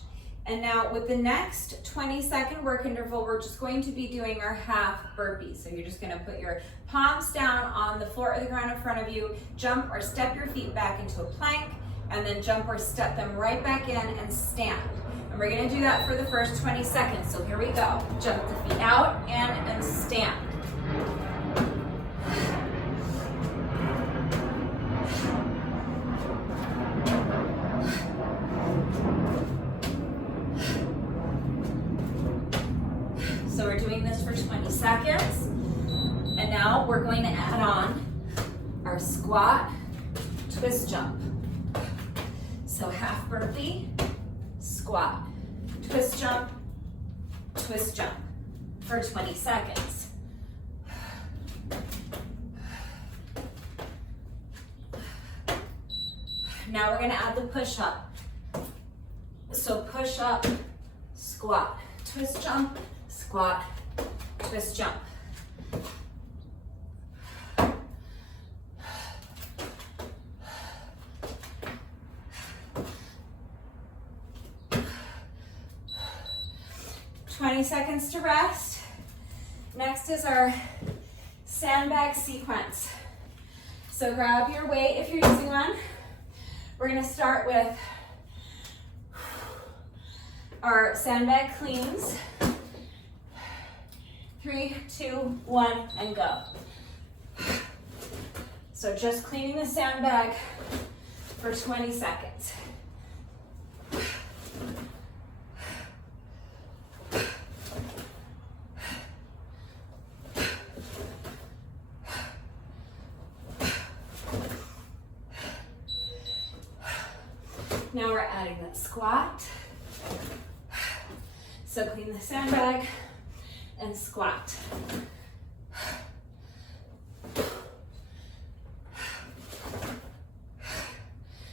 And now with the next 20-second work interval, we're just going to be doing our half burpees. So you're just gonna put your palms down on the floor or the ground in front of you, jump or step your feet back into a plank, and then jump or step them right back in and stand. And we're gonna do that for the first 20 seconds. So here we go. Jump the feet out, in, and stand. So we're doing this for 20 seconds. And now we're going to add on our squat, twist, jump. So half burpee, squat, twist, jump for 20 seconds. Now we're going to add the push-up. So push-up, squat, twist, jump, squat, twist, jump. "20 seconds to rest." Next is our sandbag sequence. So grab your weight if you're using one. We're gonna start with our sandbag cleans. 3, 2, 1, and go. So just cleaning the sandbag for 20 seconds. Now we're adding that squat. So clean the sandbag and squat.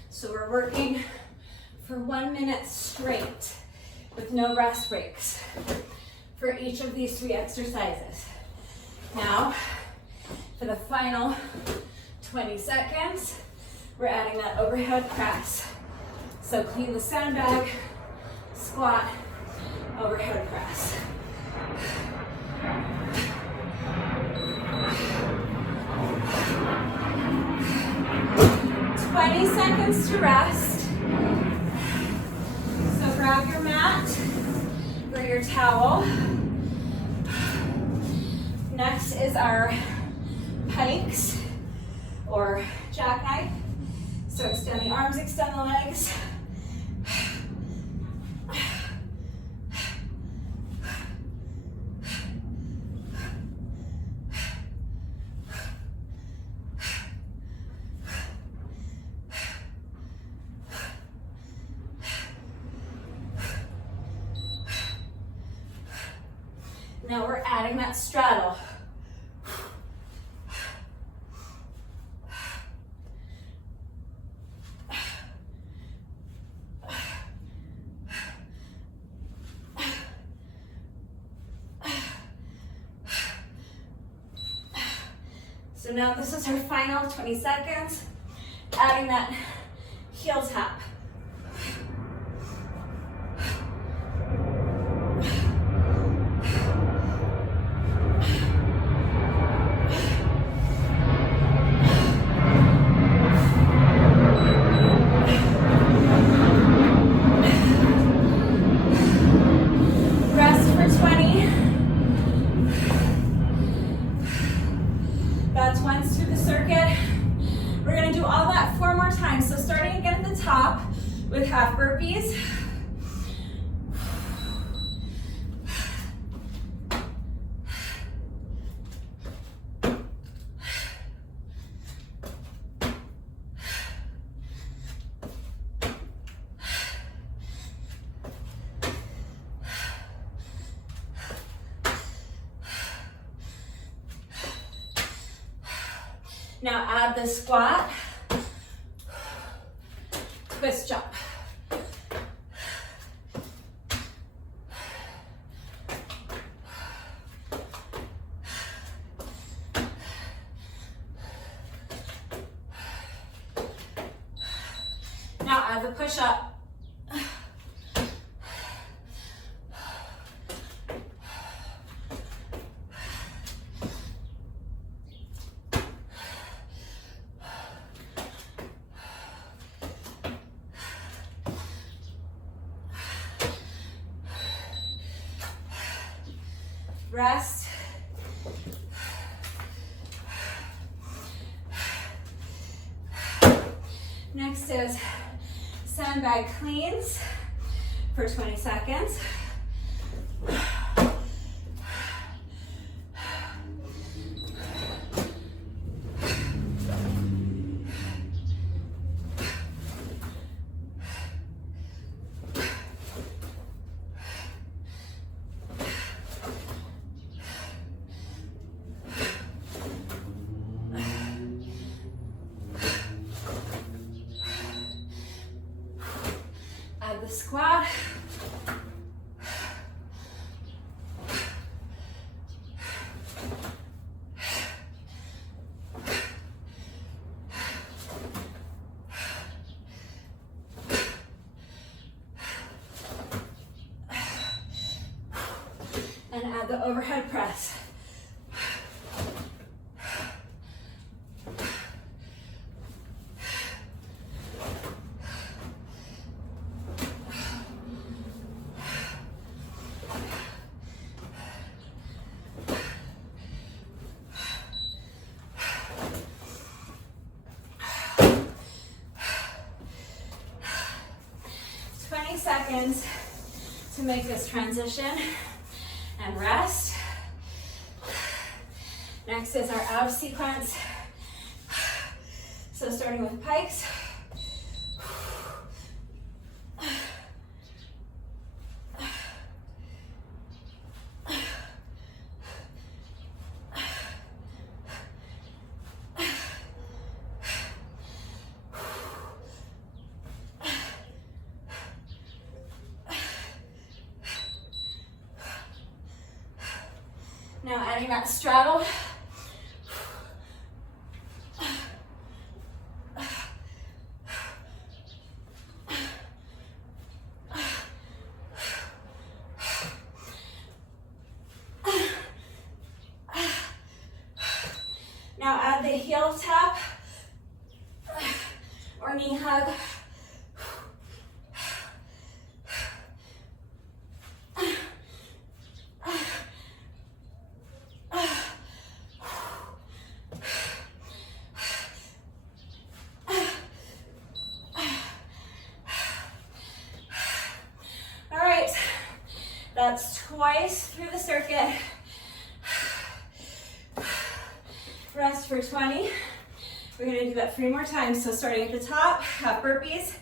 So we're working for 1 minute straight with no rest breaks for each of these 3 exercises. Now, for the final 20 seconds, we're adding that overhead press. So clean the sandbag, squat, overhead press. 20 seconds to rest. So grab your mat or your towel. Next is our pikes or jackknife. So extend the arms, extend the legs. Now we're adding that straddle. So now this is our final 20 seconds, adding that heel tap. That's once through the circuit. We're gonna do all that 4 more times. So starting again at the top with half burpees. Now add the squat twist jump. Now add the push-up. Rest. Next is sandbag cleans for 20 seconds. Add the squat. And add the overhead press. Seconds to make this transition and rest. Next is our ab sequence. So starting with pikes. Now adding that straddle. Now add the heel tap or knee hug. That's twice through the circuit. Rest for 20. We're gonna do that 3 more times. So starting at the top, have burpees.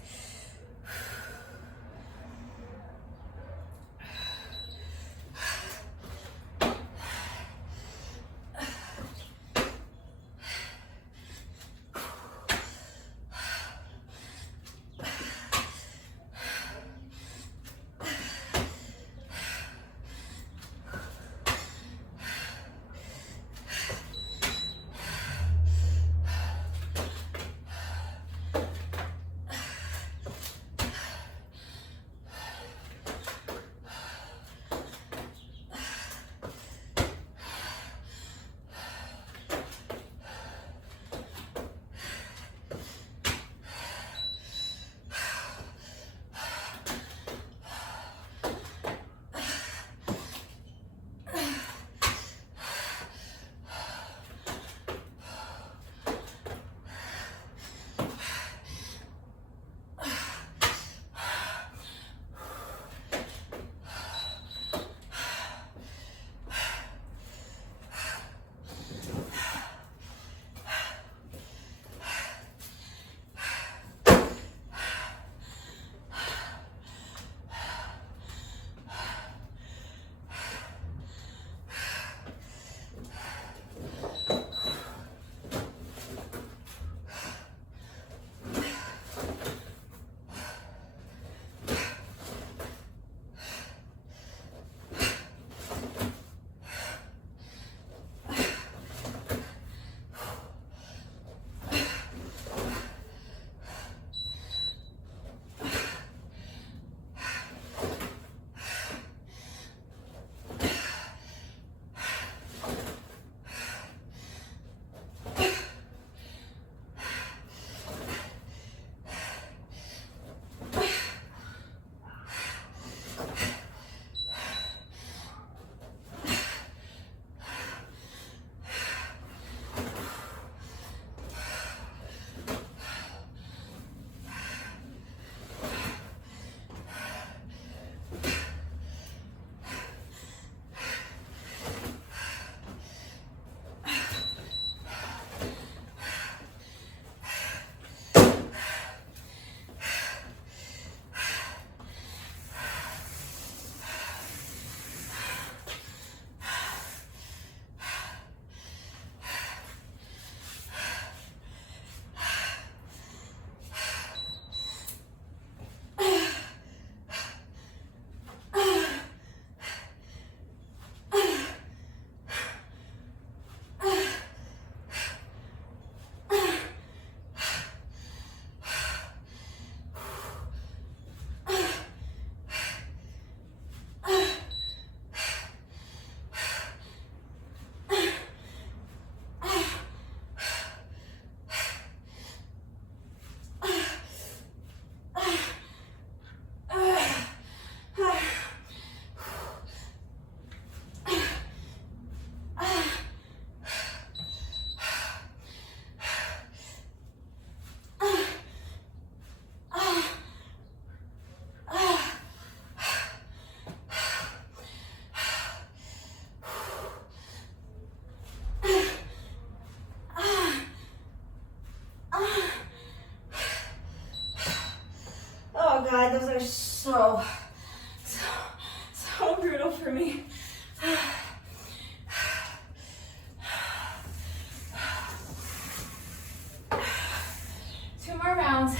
those are so brutal for me. 2 more rounds.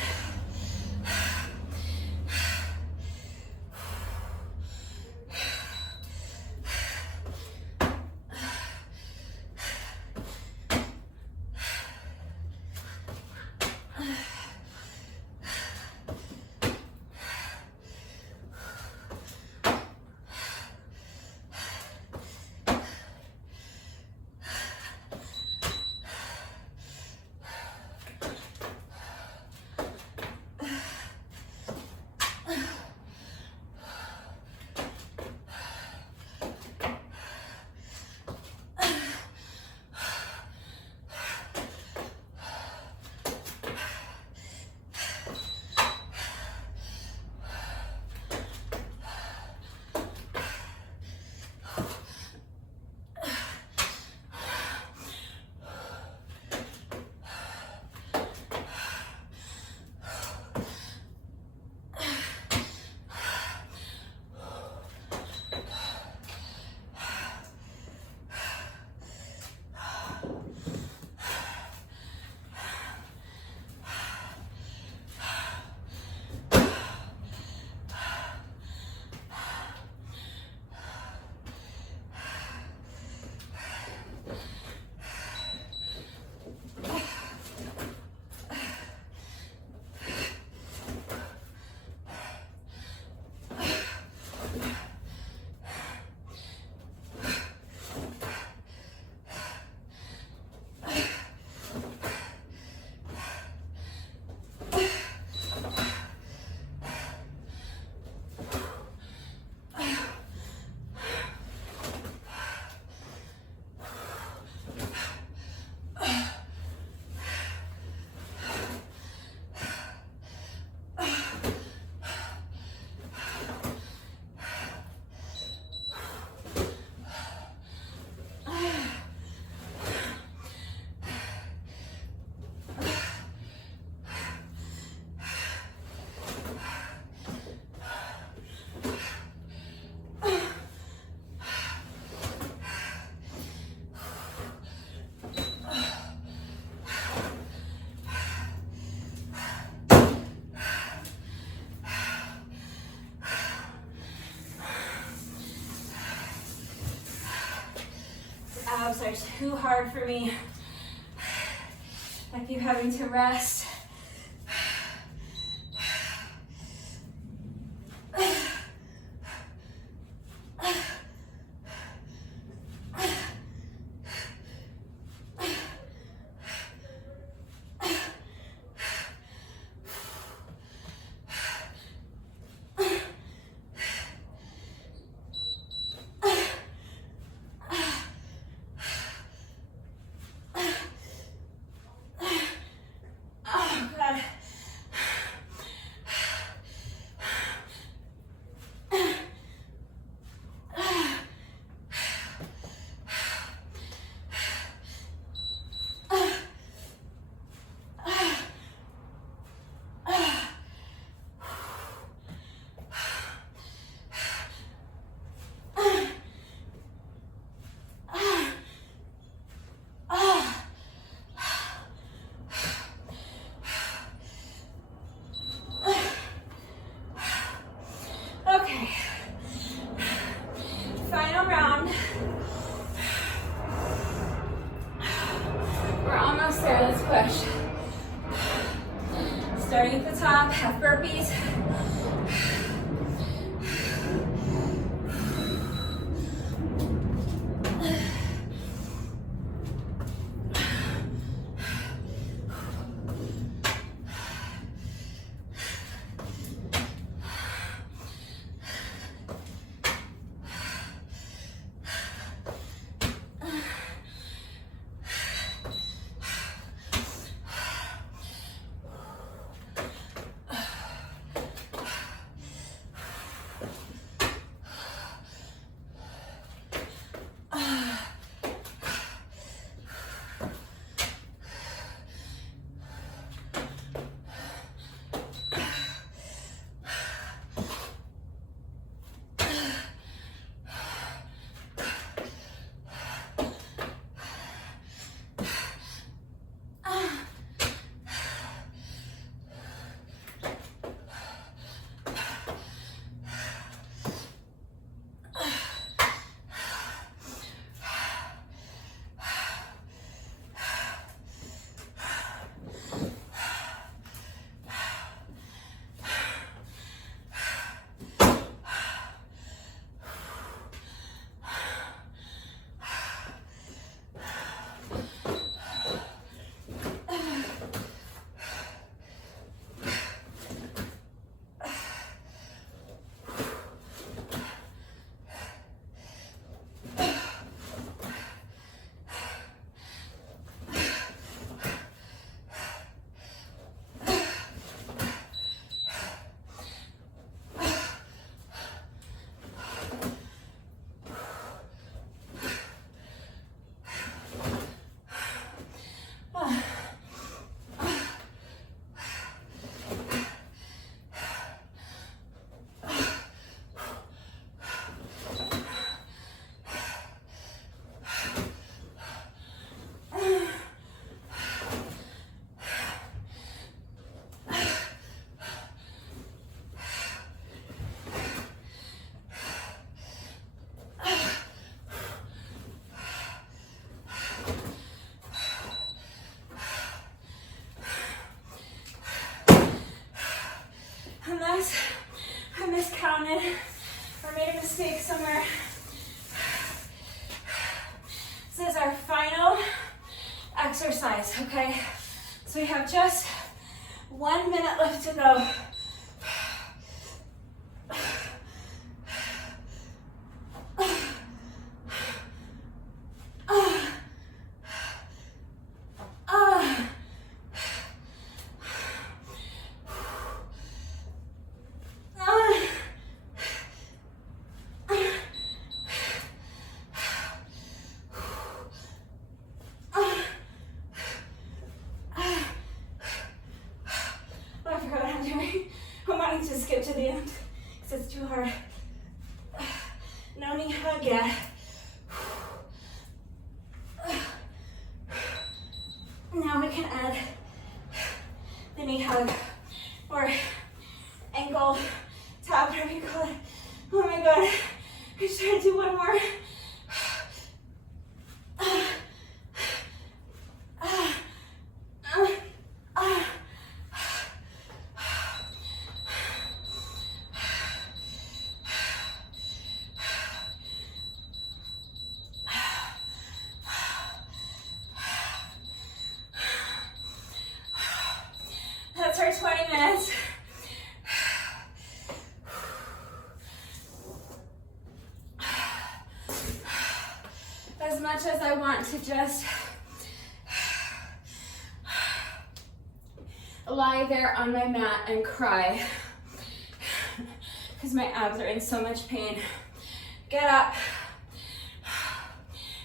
Abs are too hard for me. I keep having to rest. Starting at the top, half burpees. from this. I miscounted or made a mistake somewhere. This is our final exercise, okay? So we have just 1 minute left to go. To skip to the end because it's too hard. No knee hug yet. Now we can add the knee hug or ankle tap, whatever you call it. Oh my god. Let's try to do one more. That's our 20 minutes. As much as I want to just lie there on my mat and cry because my abs are in so much pain, get up,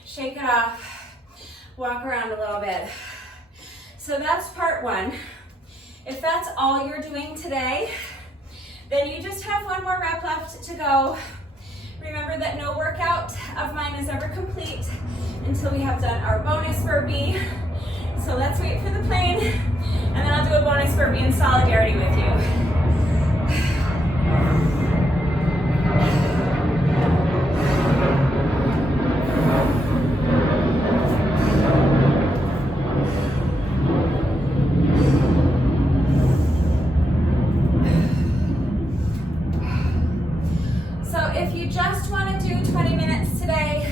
shake it off, walk around a little bit. So that's part one. If that's all you're doing today, then you just have one more rep left to go. Remember that no workout of mine is ever complete until we have done our bonus burpee. So let's wait for the plane, and then I'll do a bonus burpee in solidarity with you. If you just want to do 20 minutes today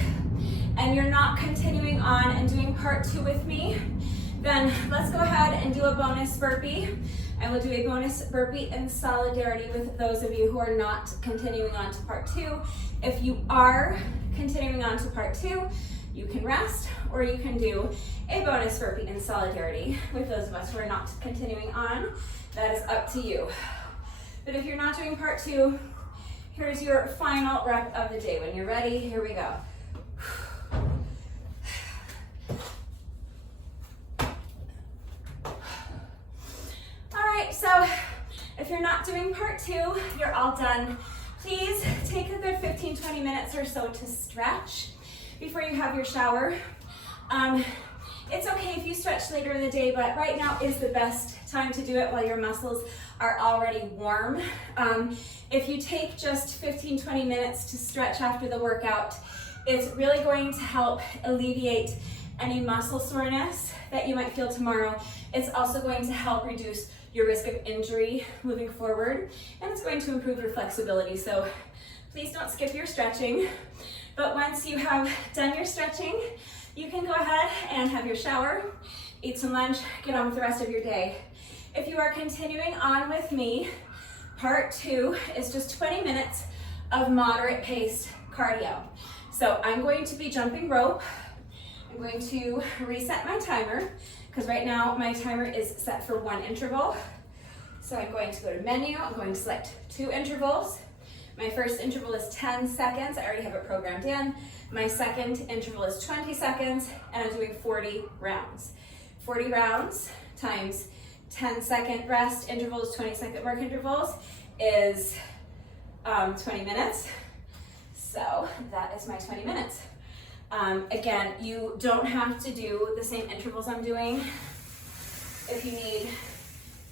and you're not continuing on and doing part two with me, then let's go ahead and do a bonus burpee. I will do a bonus burpee in solidarity with those of you who are not continuing on to part two. If you are continuing on to part two, you can rest or you can do a bonus burpee in solidarity with those of us who are not continuing on. That is up to you. But if you're not doing part two, here's your final rep of the day. When you're ready, here we go. All right, so if you're not doing part two, you're all done. Please take a good 15-20 minutes or so to stretch before you have your shower. It's okay if you stretch later in the day, but right now is the best time to do it while your muscles are already warm. If you take just 15-20 minutes to stretch after the workout, it's really going to help alleviate any muscle soreness that you might feel tomorrow. It's also going to help reduce your risk of injury moving forward, and it's going to improve your flexibility. So please don't skip your stretching. But once you have done your stretching, you can go ahead and have your shower, eat some lunch, get on with the rest of your day. If you are continuing on with me, part two is just 20 minutes of moderate paced cardio. So I'm going to be jumping rope. I'm going to reset my timer because right now my timer is set for 1 interval. So I'm going to go to menu, I'm going to select 2 intervals. My first interval is 10 seconds, I already have it programmed in. My second interval is 20 seconds, and I'm doing 40 rounds. 40 rounds times 10-second rest intervals, 20-second work intervals is 20 minutes. So that is my 20 minutes. Again, you don't have to do the same intervals I'm doing. If you need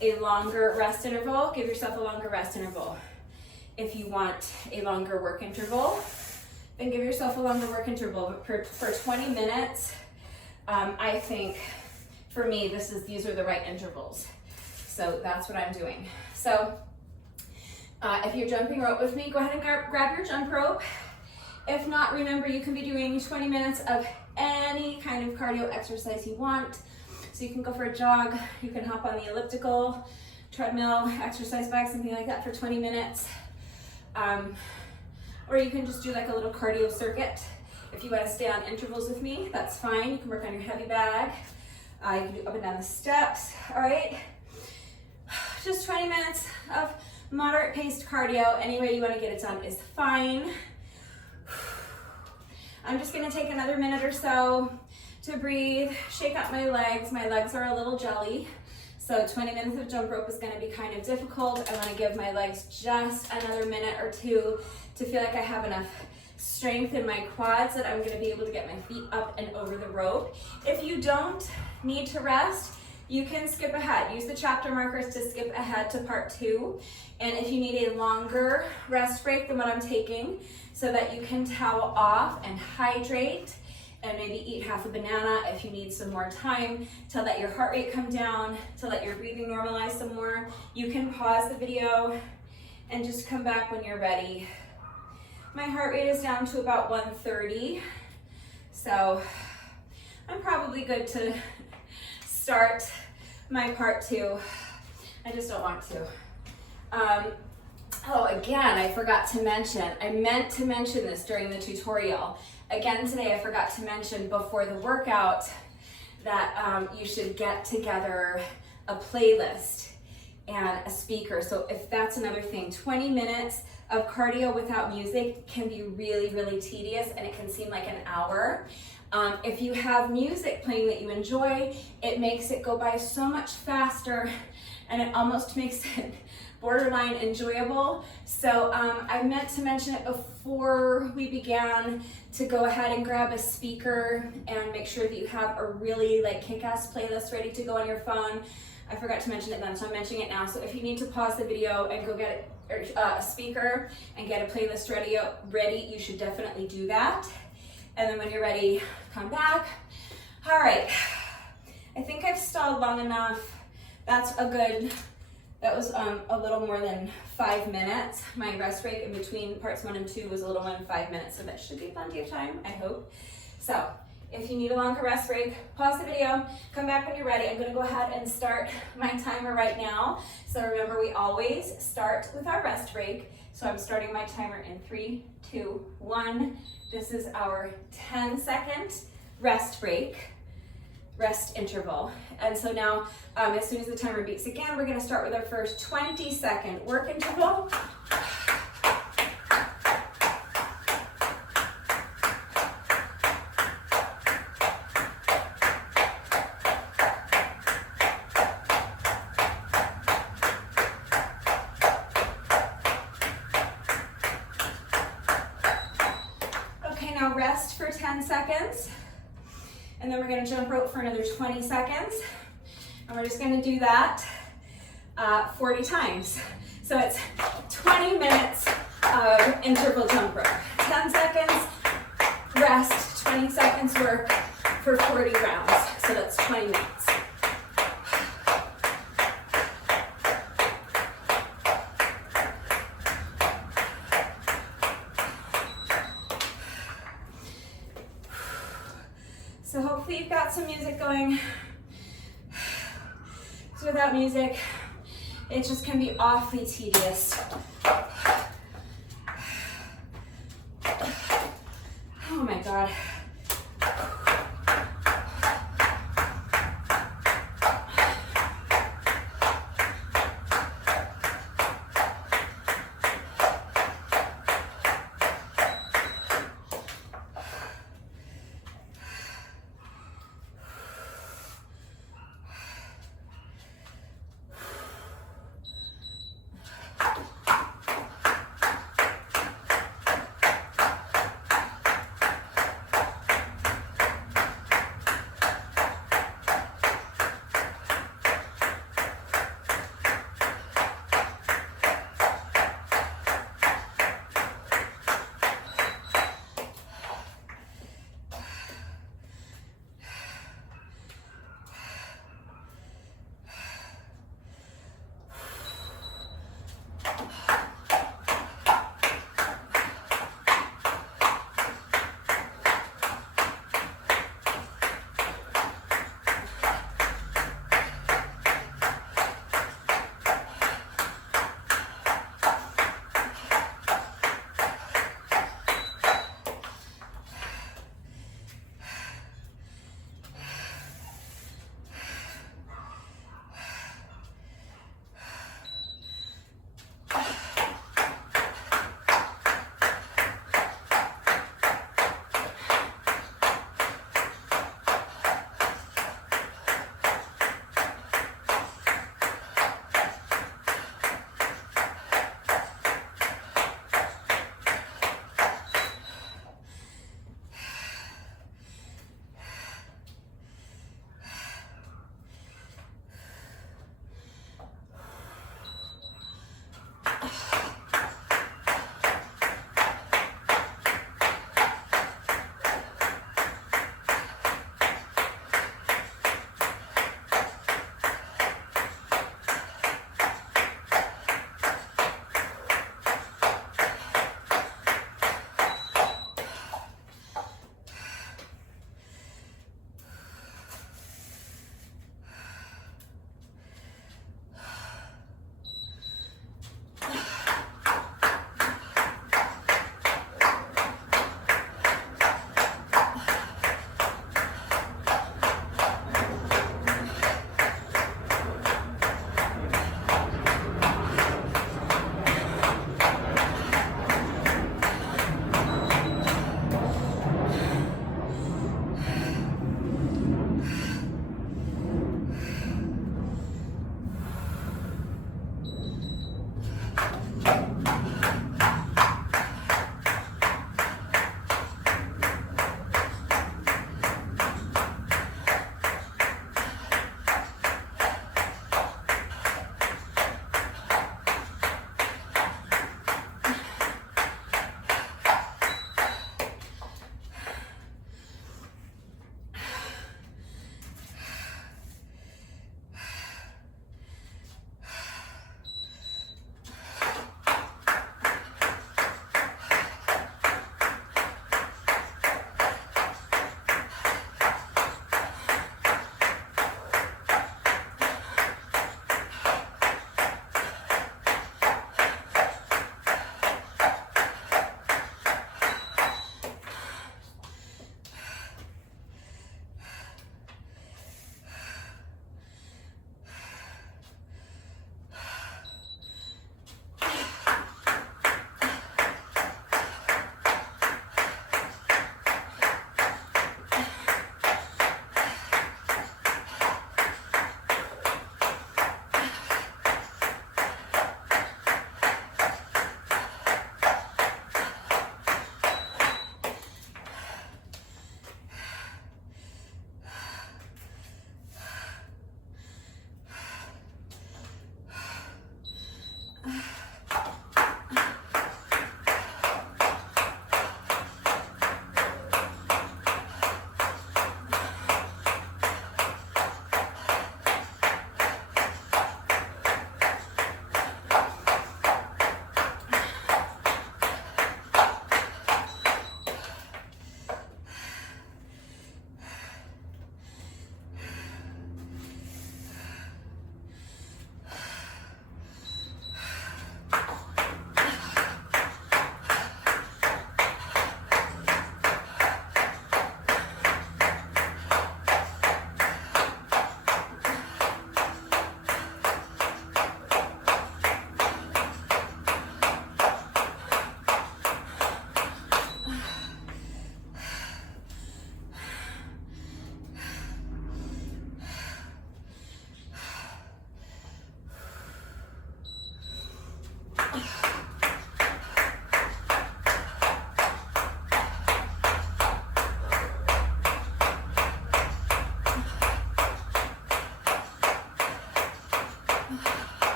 a longer rest interval, give yourself a longer rest interval. If you want a longer work interval, then give yourself a longer work interval. But for 20 minutes, I think for me, these are the right intervals. So that's what I'm doing. So If you're jumping rope with me, go ahead and grab your jump rope. If not, remember you can be doing 20 minutes of any kind of cardio exercise you want. So you can go for a jog, you can hop on the elliptical, treadmill, exercise bike, something like that for 20 minutes. Or you can just do like a little cardio circuit. If you want to stay on intervals with me, that's fine. You can work on your heavy bag. You can do up and down the steps, all right? Just 20 minutes of moderate paced cardio. Any way you want to get it done is fine. I'm just gonna take another minute or so to breathe, shake out my legs. My legs are a little jelly, so 20 minutes of jump rope is gonna be kind of difficult. I wanna give my legs just another minute or two to feel like I have enough strength in my quads that I'm gonna be able to get my feet up and over the rope. If you don't need to rest, you can skip ahead. Use the chapter markers to skip ahead to part 2. And if you need a longer rest break than what I'm taking, so that you can towel off and hydrate and maybe eat half a banana if you need some more time to let your heart rate come down, to let your breathing normalize some more, you can pause the video and just come back when you're ready. My heart rate is down to about 130, so I'm probably good to start my part 2. I just don't want to. Oh, again, I forgot to mention, I meant to mention this during the tutorial. Again, today I forgot to mention before the workout that you should get together a playlist and a speaker. So if that's another thing, 20 minutes of cardio without music can be really, really tedious, and it can seem like an hour. If you have music playing that you enjoy, it makes it go by so much faster, and it almost makes it borderline enjoyable. So I meant to mention it before we began, to go ahead and grab a speaker and make sure that you have a really like kick-ass playlist ready to go on your phone. I forgot to mention it then, so I'm mentioning it now. So if you need to pause the video and go get a speaker and get a playlist ready, you should definitely do that. And then when you're ready, come back. All right, I think I've stalled long enough. That's a good, that was a little more than 5 minutes. My rest break in between parts 1 and 2 was a little more than 5 minutes, so that should be plenty of time, I hope. So if you need a longer rest break, pause the video, come back when you're ready. I'm gonna go ahead and start my timer right now. So remember, we always start with our rest break. So I'm starting my timer in 3, 2, 1. This is our 10-second rest break, rest interval. And so now, as soon as the timer beeps again, we're gonna start with our first 20-second work interval. Now rest for 10 seconds, and then we're going to jump rope for another 20 seconds, and we're just going to do that 40 times. So it's 20 minutes of interval jump rope. 10 seconds rest, 20 seconds work for 40 rounds. So that's 20 minutes. So hopefully you've got some music going. So without music, it just can be awfully tedious. Oh my God.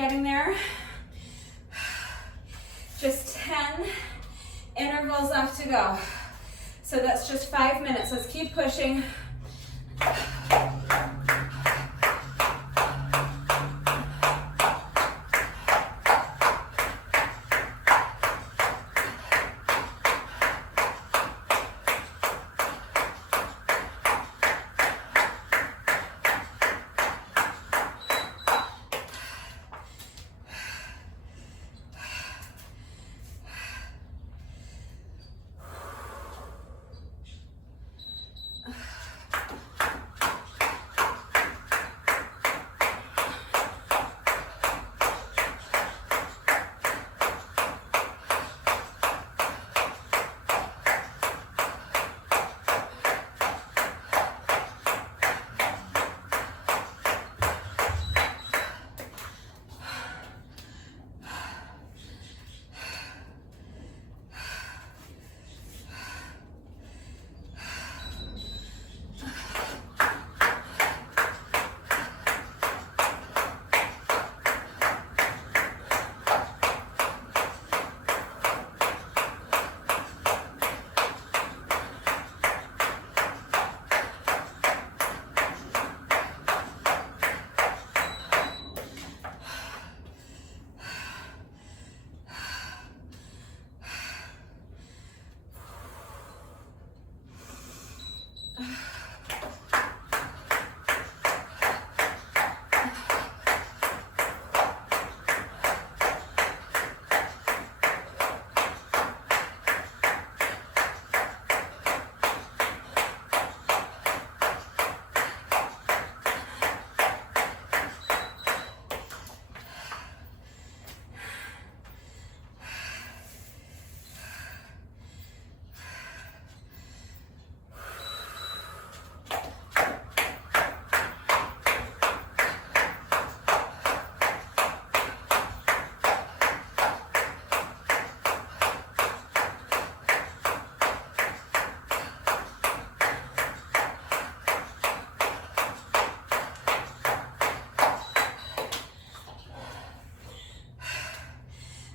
getting there. Just 10 intervals left to go. So that's just 5 minutes. Let's keep pushing.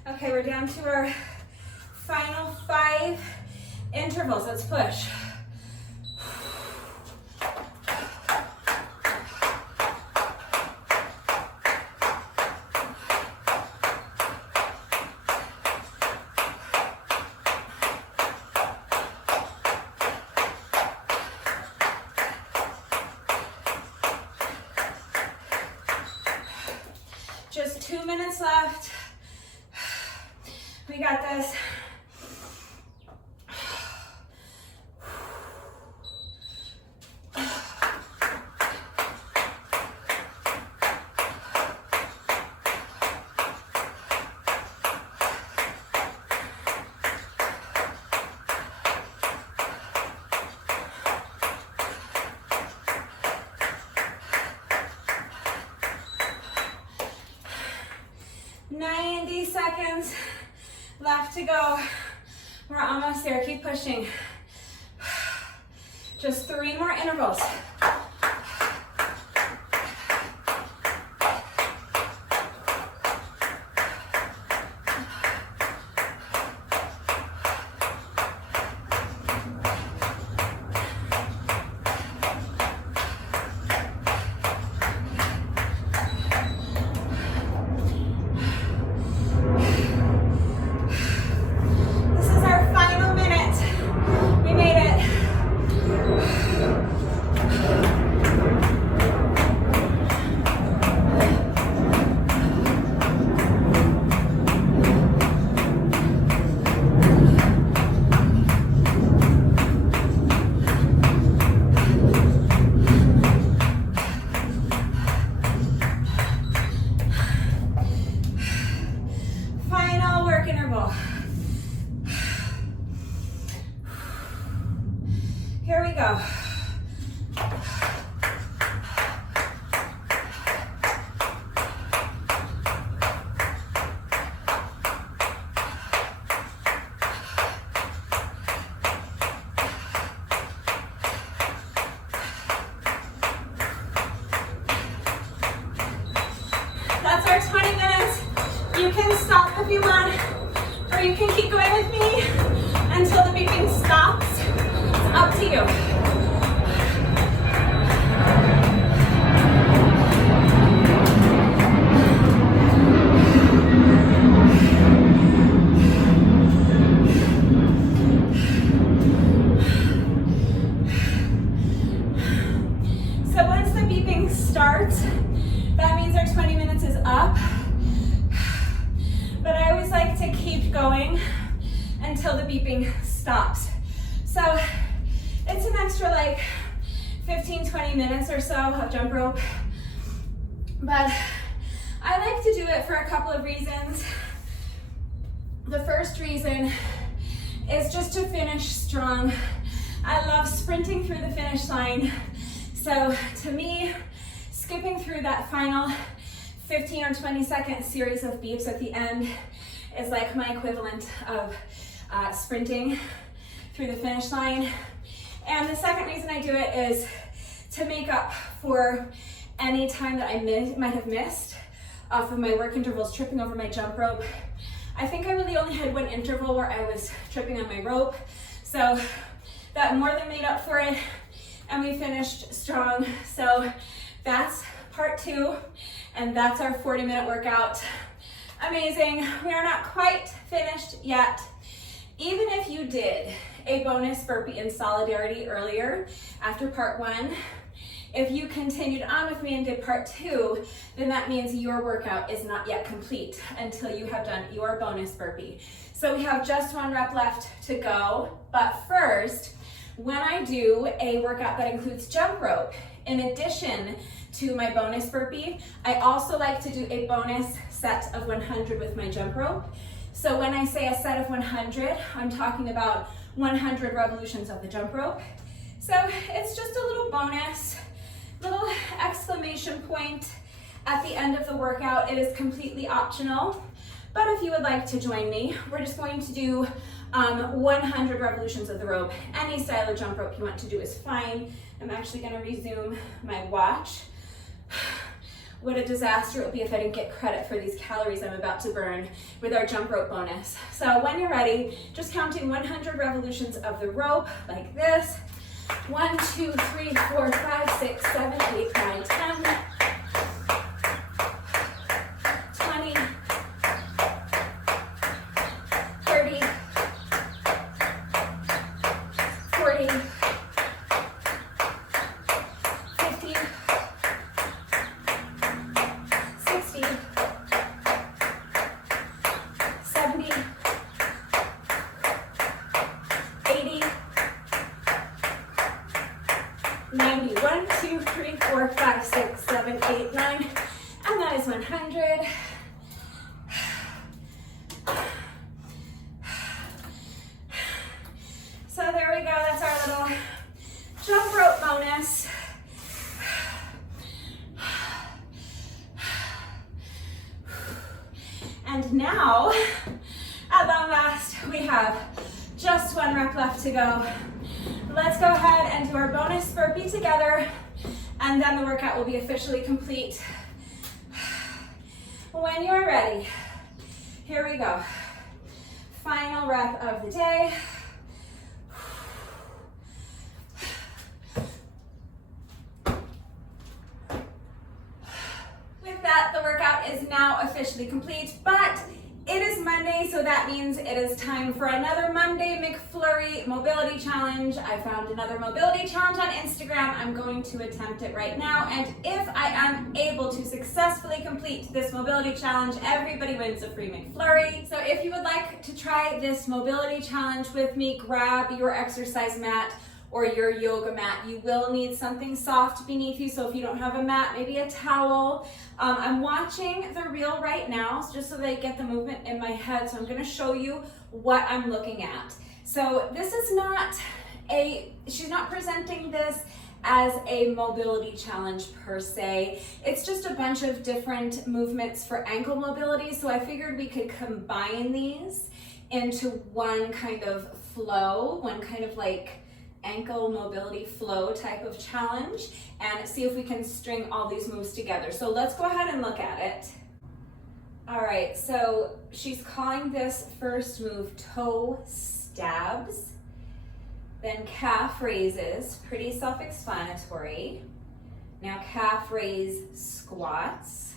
Okay, we're down to our final 5 intervals. Let's push. Just 2 minutes left. We got this. Seconds left to go. We're almost there. Keep pushing. Just 3 more intervals. Here we go. That's our 20 minutes. So once the beeping starts, that means our 20 minutes is up. But I always like to keep going until the beeping stops. So it's an extra like 15-20 minutes or so of jump rope. But I like to do it for a couple of reasons. The first reason is just to finish strong. I love sprinting through the finish line. So to me, skipping through that final 15 or 20 second series of beeps at the end is like my equivalent of sprinting through the finish line. And the second reason I do it is to make up for any time that I might have missed off of my work intervals, tripping over my jump rope. I think I really only had one interval where I was tripping on my rope, so that more than made up for it, and we finished strong. So that's part 2, and that's our 40-minute workout. Amazing. We are not quite finished yet. Even if you did a bonus burpee in solidarity earlier after part 1, if you continued on with me and did part 2, then that means your workout is not yet complete until you have done your bonus burpee. So we have just 1 rep left to go, but first, when I do a workout that includes jump rope, in addition to my bonus burpee, I also like to do a bonus set of 100 with my jump rope. So when I say a set of 100, I'm talking about 100 revolutions of the jump rope. So it's just a little bonus, little exclamation point at the end of the workout. It is completely optional, but if you would like to join me, we're just going to do 100 revolutions of the rope. Any style of jump rope you want to do is fine. I'm actually going to resume my watch. What a disaster it would be if I didn't get credit for these calories I'm about to burn with our jump rope bonus. So when you're ready, just counting 100 revolutions of the rope like this. 1, 2, 3, 4, 5, 6, 7, 8, 9, 10, 20, 30, 40, 50, 60, 70, 80, 90, 1, 2, 3, 4, 5, 6, 7, 8, 9, and that is 100. So there we go, that's our little jump rope bonus. And now, at long last, we have just 1 rep left to go. Let's go ahead and do our bonus burpee together, and then the workout will be officially complete. When you're ready, here we go. Final rep of the day. With that, the workout is now officially complete, but it is Monday, so that means it is time for another Monday McFlurry mobility challenge. I found another mobility challenge on Instagram. I'm going to attempt it right now, and if I am able to successfully complete this mobility challenge, everybody wins a free McFlurry. So if you would like to try this mobility challenge with me, grab your exercise mat or your yoga mat. You will need something soft beneath you, so if you don't have a mat, maybe a towel. I'm watching the reel right now, just so that I get the movement in my head, so I'm gonna show you what I'm looking at. So this is not she's not presenting this as a mobility challenge per se. It's just a bunch of different movements for ankle mobility, so I figured we could combine these into one kind of flow, one kind of like ankle mobility flow type of challenge, and see if we can string all these moves together. So let's go ahead and look at it. All right, so she's calling this first move toe stabs. Then calf raises, pretty self-explanatory. Now calf raise squats.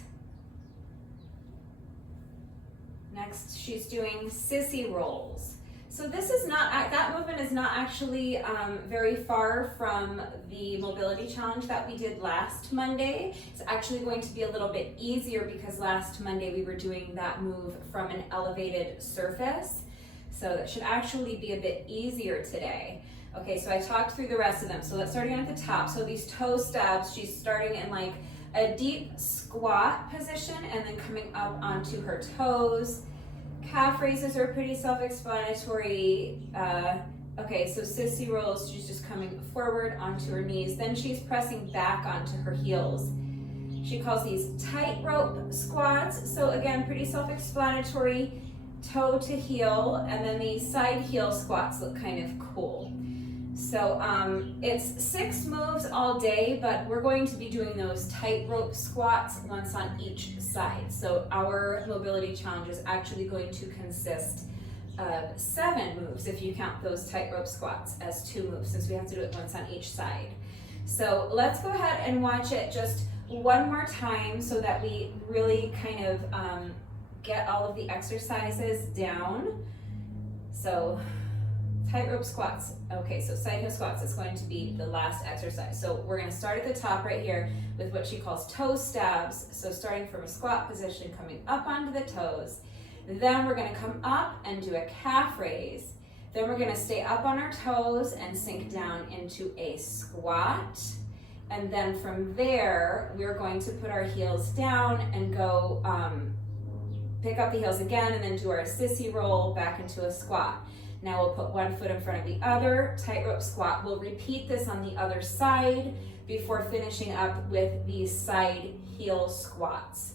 Next, she's doing sissy rolls. So this is not, that movement is not actually very far from the mobility challenge that we did last Monday. It's actually going to be a little bit easier because last Monday we were doing that move from an elevated surface. So that should actually be a bit easier today. Okay, so I talked through the rest of them. So let's start again at the top. So these toe stabs, she's starting in like a deep squat position and then coming up onto her toes. Calf raises are pretty self-explanatory. Okay, so sissy rolls, she's just coming forward onto her knees. Then she's pressing back onto her heels. She calls these tightrope squats. So again, pretty self-explanatory, toe to heel, and then the side heel squats look kind of cool. So it's 6 moves all day, but we're going to be doing those tightrope squats once on each side. So our mobility challenge is actually going to consist of 7 moves if you count those tightrope squats as 2 moves, since we have to do it once on each side. So let's go ahead and watch it just one more time so that we really kind of get all of the exercises down. So tightrope squats. Okay, so side heel squats is going to be the last exercise. So we're going to start at the top right here with what she calls toe stabs. So starting from a squat position, coming up onto the toes. Then we're going to come up and do a calf raise. Then we're going to stay up on our toes and sink down into a squat. And then from there, we're going to put our heels down and go pick up the heels again and then do our sissy roll back into a squat. Now we'll put one foot in front of the other, tightrope squat. We'll repeat this on the other side before finishing up with these side heel squats.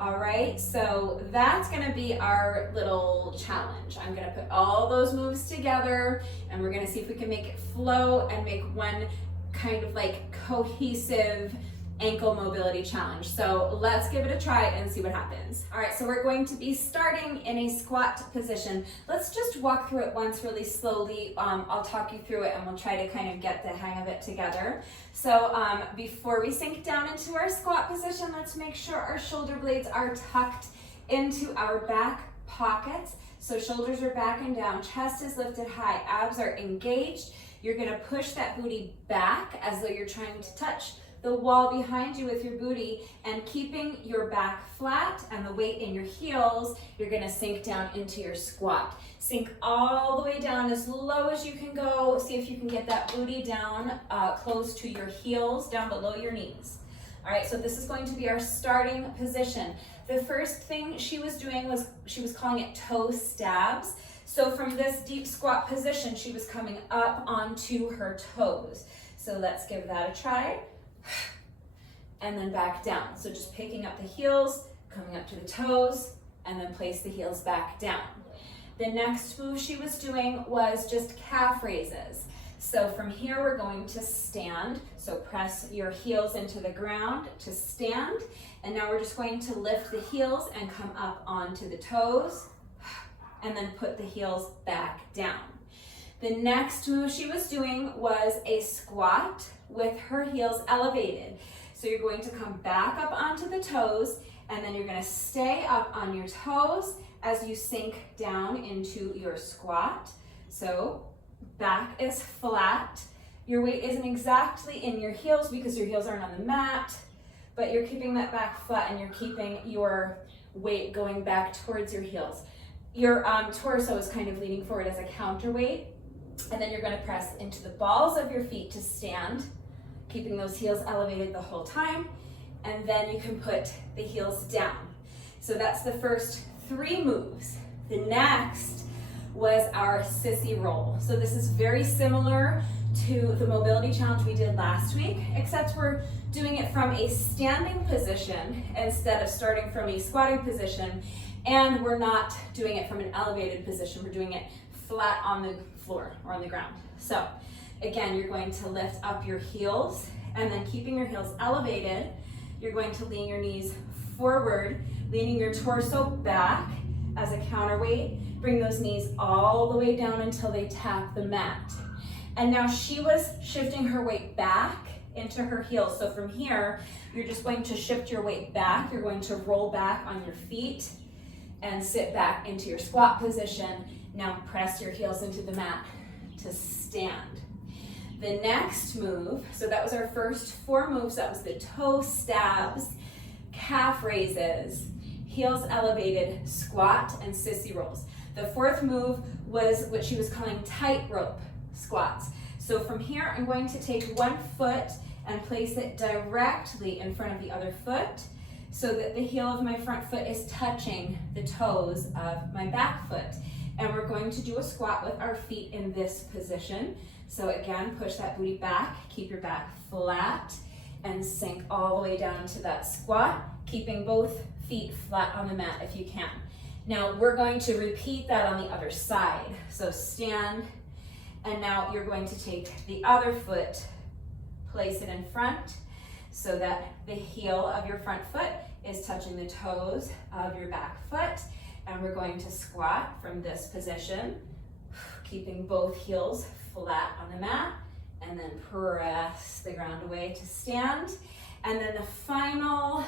All right, so that's gonna be our little challenge. I'm gonna put all those moves together and we're gonna see if we can make it flow and make one kind of like cohesive ankle mobility challenge. So let's give it a try and see what happens. All right, so we're going to be starting in a squat position. Let's just walk through it once really slowly. I'll talk you through it and we'll try to kind of get the hang of it together. So before we sink down into our squat position, let's make sure our shoulder blades are tucked into our back pockets. So shoulders are back and down, chest is lifted high, abs are engaged. You're gonna push that booty back as though you're trying to touch the wall behind you with your booty, and keeping your back flat and the weight in your heels, you're gonna sink down into your squat. Sink all the way down as low as you can go. See if you can get that booty down close to your heels, down below your knees. All right, so this is going to be our starting position. The first thing she was doing was, she was calling it toe stabs. So from this deep squat position, she was coming up onto her toes. So let's give that a try. And then back down. So just picking up the heels, coming up to the toes, and then place the heels back down. The next move she was doing was just calf raises. So from here we're going to stand. So press your heels into the ground to stand. And now we're just going to lift the heels and come up onto the toes, and then put the heels back down. The next move she was doing was a squat with her heels elevated. So you're going to come back up onto the toes, and then you're going to stay up on your toes as you sink down into your squat. So back is flat. Your weight isn't exactly in your heels because your heels aren't on the mat, but you're keeping that back flat and you're keeping your weight going back towards your heels. Your torso is kind of leaning forward as a counterweight. And then you're going to press into the balls of your feet to stand, keeping those heels elevated the whole time. And then you can put the heels down. So that's the first 3 moves. The next was our sissy roll. So this is very similar to the mobility challenge we did last week, except we're doing it from a standing position instead of starting from a squatting position. And we're not doing it from an elevated position. We're doing it flat on the floor or on the ground. So again, you're going to lift up your heels, and then keeping your heels elevated, you're going to lean your knees forward, leaning your torso back as a counterweight. Bring those knees all the way down until they tap the mat. And now she was shifting her weight back into her heels. So from here, you're just going to shift your weight back. You're going to roll back on your feet and sit back into your squat position. Now press your heels into the mat to stand. The next move, so that was our first 4 moves. That was the toe stabs, calf raises, heels elevated, squat, and sissy rolls. The 4th move was what she was calling tightrope squats. So from here, I'm going to take one foot and place it directly in front of the other foot so that the heel of my front foot is touching the toes of my back foot. And we're going to do a squat with our feet in this position. So again, push that booty back, keep your back flat, and sink all the way down into that squat, keeping both feet flat on the mat if you can. Now we're going to repeat that on the other side. So stand, and now you're going to take the other foot, place it in front so that the heel of your front foot is touching the toes of your back foot. And we're going to squat from this position, keeping both heels flat on the mat, and then press the ground away to stand. And then the final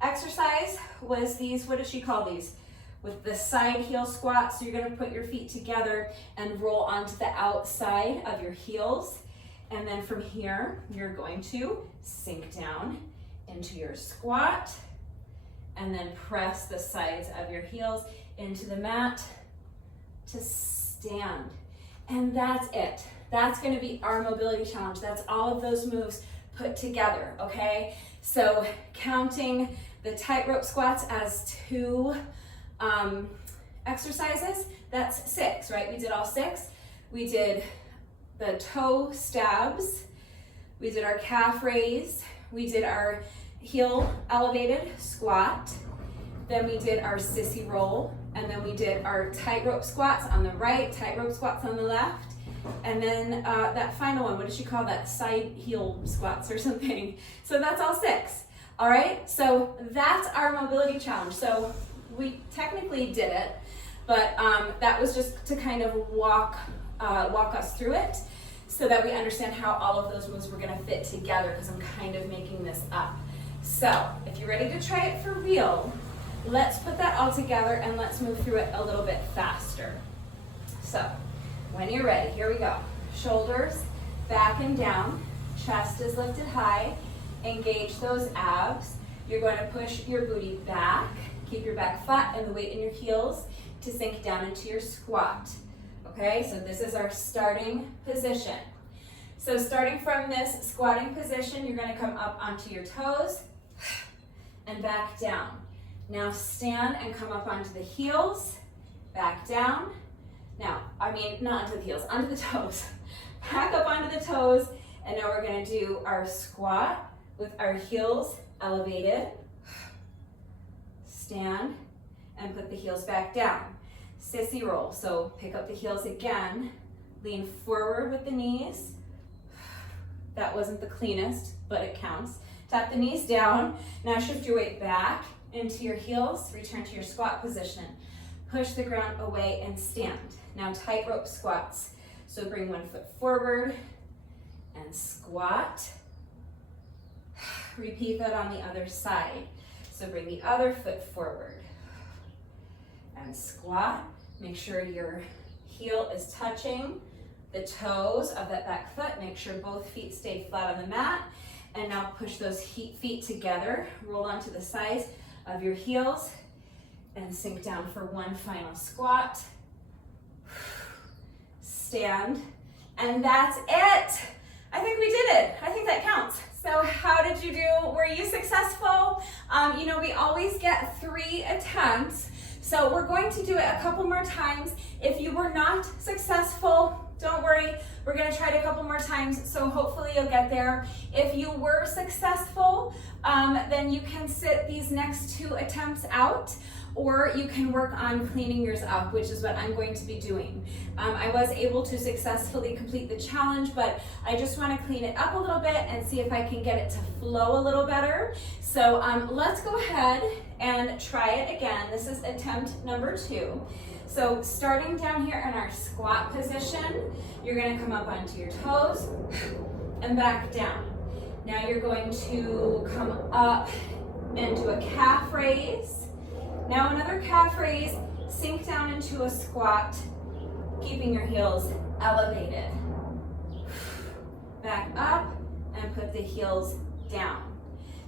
exercise was these, what does she call these? With the side heel squat. So you're gonna put your feet together and roll onto the outside of your heels. And then from here, you're going to sink down into your squat and then press the sides of your heels into the mat to stand. And that's it. That's gonna be our mobility challenge. That's all of those moves put together, okay? So counting the tightrope squats as 2 exercises, that's 6, right? We did all 6. We did the toe stabs, we did our calf raise, we did our heel elevated squat, then we did our sissy roll, and then we did our tightrope squats on the right, tightrope squats on the left, and then that final one, what did she call that? Side heel squats or something. So that's all 6. All right, so that's our mobility challenge. So we technically did it, but that was just to kind of walk us through it so that we understand how all of those moves were gonna fit together, because I'm kind of making this up. So if you're ready to try it for real, let's put that all together and let's move through it a little bit faster. So when you're ready, here we go. Shoulders back and down, chest is lifted high, engage those abs. You're going to push your booty back, keep your back flat and the weight in your heels to sink down into your squat. Okay, so this is our starting position. So starting from this squatting position, you're going to come up onto your toes and back down. Now stand and come up onto the heels, back down. Now, not onto the heels, onto the toes. Back up onto the toes, and now we're going to do our squat with our heels elevated. Stand and put the heels back down. Sissy roll, so pick up the heels again, lean forward with the knees. That wasn't the cleanest, but it counts. Tap the knees down. Now shift your weight back into your heels, return to your squat position. Push the ground away and stand. Now tightrope squats. So bring one foot forward and squat. Repeat that on the other side. So bring the other foot forward and squat. Make sure your heel is touching the toes of that back foot. Make sure both feet stay flat on the mat. And now push those feet together. Roll onto the sides of your heels and sink down for one final squat. Stand. And that's it. I think we did it. I think that counts. So how did you do? Were you successful? We always get 3 attempts. So we're going to do it a couple more times. If you were not successful, don't worry. We're gonna try it a couple more times, so hopefully you'll get there. If you were successful, then you can sit these next 2 attempts out, or you can work on cleaning yours up, which is what I'm going to be doing. I was able to successfully complete the challenge, but I just wanna clean it up a little bit and see if I can get it to flow a little better. So let's go ahead and try it again. This is attempt number 2. So starting down here in our squat position, you're gonna come up onto your toes and back down. Now you're going to come up into a calf raise. Now another calf raise, sink down into a squat, keeping your heels elevated. Back up and put the heels down.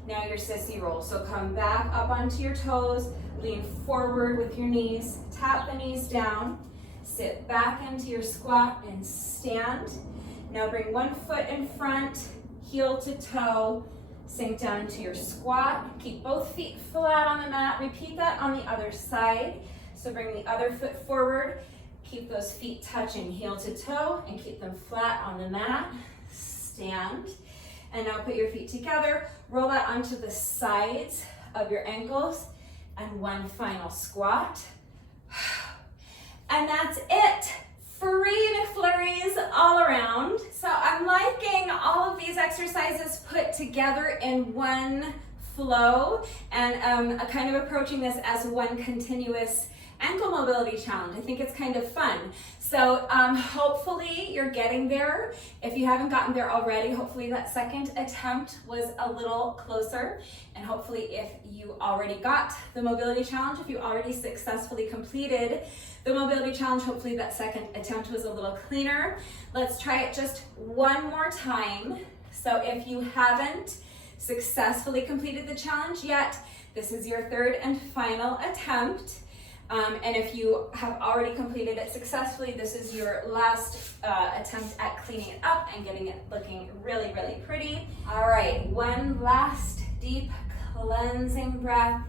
Now your sissy roll. So come back up onto your toes, lean forward with your knees, tap the knees down, sit back into your squat and stand. Now bring one foot in front, heel to toe, sink down into your squat. Keep both feet flat on the mat. Repeat that on the other side. So bring the other foot forward, keep those feet touching heel to toe and keep them flat on the mat. Stand. And now put your feet together, roll that onto the sides of your ankles, and one final squat. And that's it. Free McFlurries all around. So I'm liking all of these exercises put together in one flow, and kind of approaching this as one continuous ankle mobility challenge. I think it's kind of fun. So hopefully you're getting there. If you haven't gotten there already, hopefully that second attempt was a little closer. And hopefully if you already got the mobility challenge, if you already successfully completed the mobility challenge, hopefully that second attempt was a little cleaner. Let's try it just one more time. So if you haven't successfully completed the challenge yet, this is your third and final attempt. And if you have already completed it successfully, this is your last attempt at cleaning it up and getting it looking really, really pretty. All right, one last deep cleansing breath.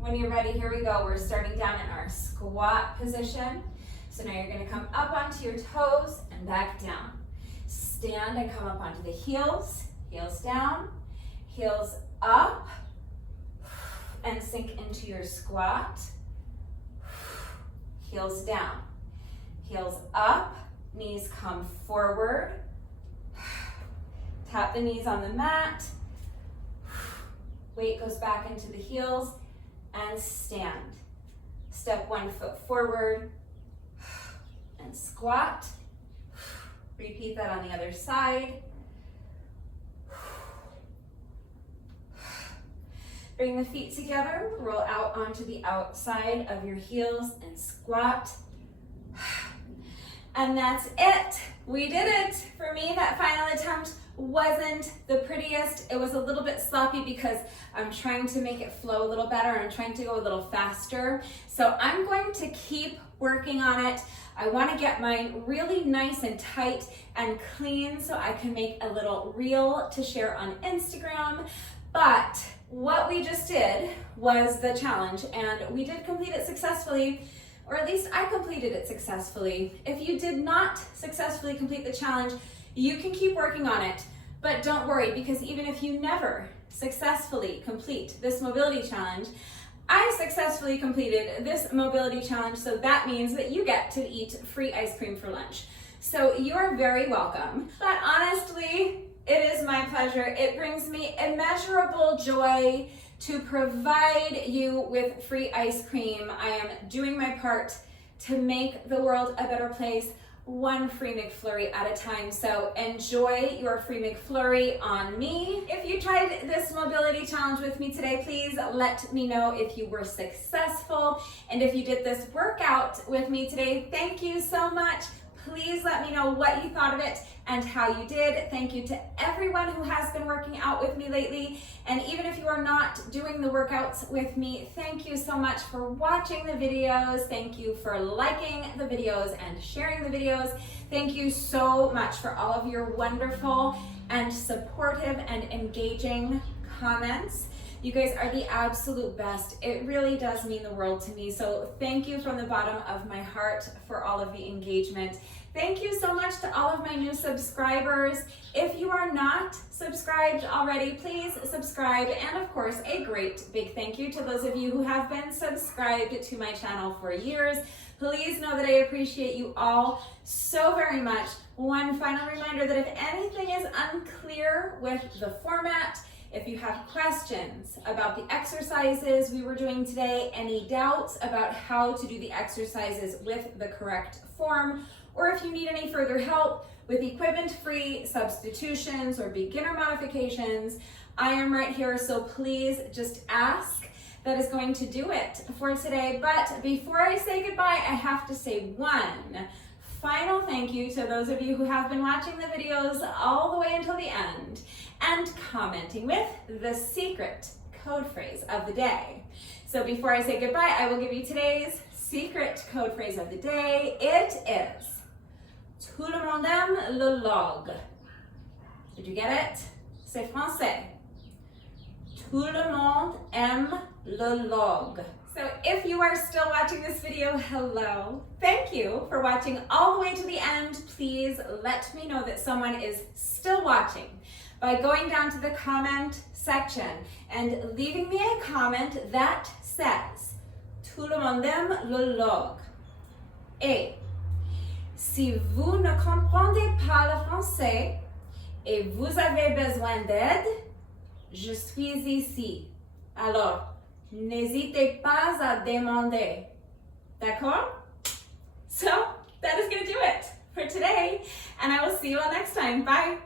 When you're ready, here we go. We're starting down in our squat position. So now you're gonna come up onto your toes and back down. Stand and come up onto the heels, heels down, heels up, and sink into your squat. Heels down, heels up, knees come forward. Tap the knees on the mat. Weight goes back into the heels and stand. Step one foot forward and squat. Repeat that on the other side. Bring the feet together, roll out onto the outside of your heels and squat. And that's it. We did it. For me, that final attempt wasn't the prettiest. It was a little bit sloppy because I'm trying to make it flow a little better. I'm trying to go a little faster. So I'm going to keep working on it. I want to get mine really nice and tight and clean so I can make a little reel to share on Instagram. But what we just did was the challenge, and we did complete it successfully, or at least I completed it successfully. If you did not successfully complete the challenge, you can keep working on it, but don't worry, because even if you never successfully complete this mobility challenge, I successfully completed this mobility challenge, so that means that you get to eat free ice cream for lunch. So you're very welcome. But honestly, it is my pleasure. It brings me immeasurable joy to provide you with free ice cream. I am doing my part to make the world a better place, one free McFlurry at a time. So enjoy your free McFlurry on me. If you tried this mobility challenge with me today, please let me know if you were successful. And if you did this workout with me today, thank you so much. Please let me know what you thought of it and how you did. Thank you to everyone who has been working out with me lately. And even if you are not doing the workouts with me, thank you so much for watching the videos. Thank you for liking the videos and sharing the videos. Thank you so much for all of your wonderful and supportive and engaging comments. You guys are the absolute best. It really does mean the world to me. So thank you from the bottom of my heart for all of the engagement. Thank you so much to all of my new subscribers. If you are not subscribed already, please subscribe. And of course, a great big thank you to those of you who have been subscribed to my channel for years. Please know that I appreciate you all so very much. One final reminder that if anything is unclear with the format, If you have questions about the exercises we were doing today, any doubts about how to do the exercises with the correct form, or if you need any further help with equipment-free substitutions or beginner modifications, I am right here, so please just ask. That is going to do it for today. But before I say goodbye, I have to say one final thank you to those of you who have been watching the videos all the way until the end and commenting with the secret code phrase of the day. So before I say goodbye, I will give you today's secret code phrase of the day. It is tout le monde aime le log. Did you get it? C'est français. Tout le monde aime le log. So if you are still watching this video, hello. Thank you for watching all the way to the end. Please let me know that someone is still watching by going down to the comment section and leaving me a comment that says tout le monde aime le log. Et si vous ne comprenez pas le français et vous avez besoin d'aide, je suis ici. Alors, n'hésitez pas à demander. D'accord? So, that is going to do it for today, and I will see you all next time. Bye!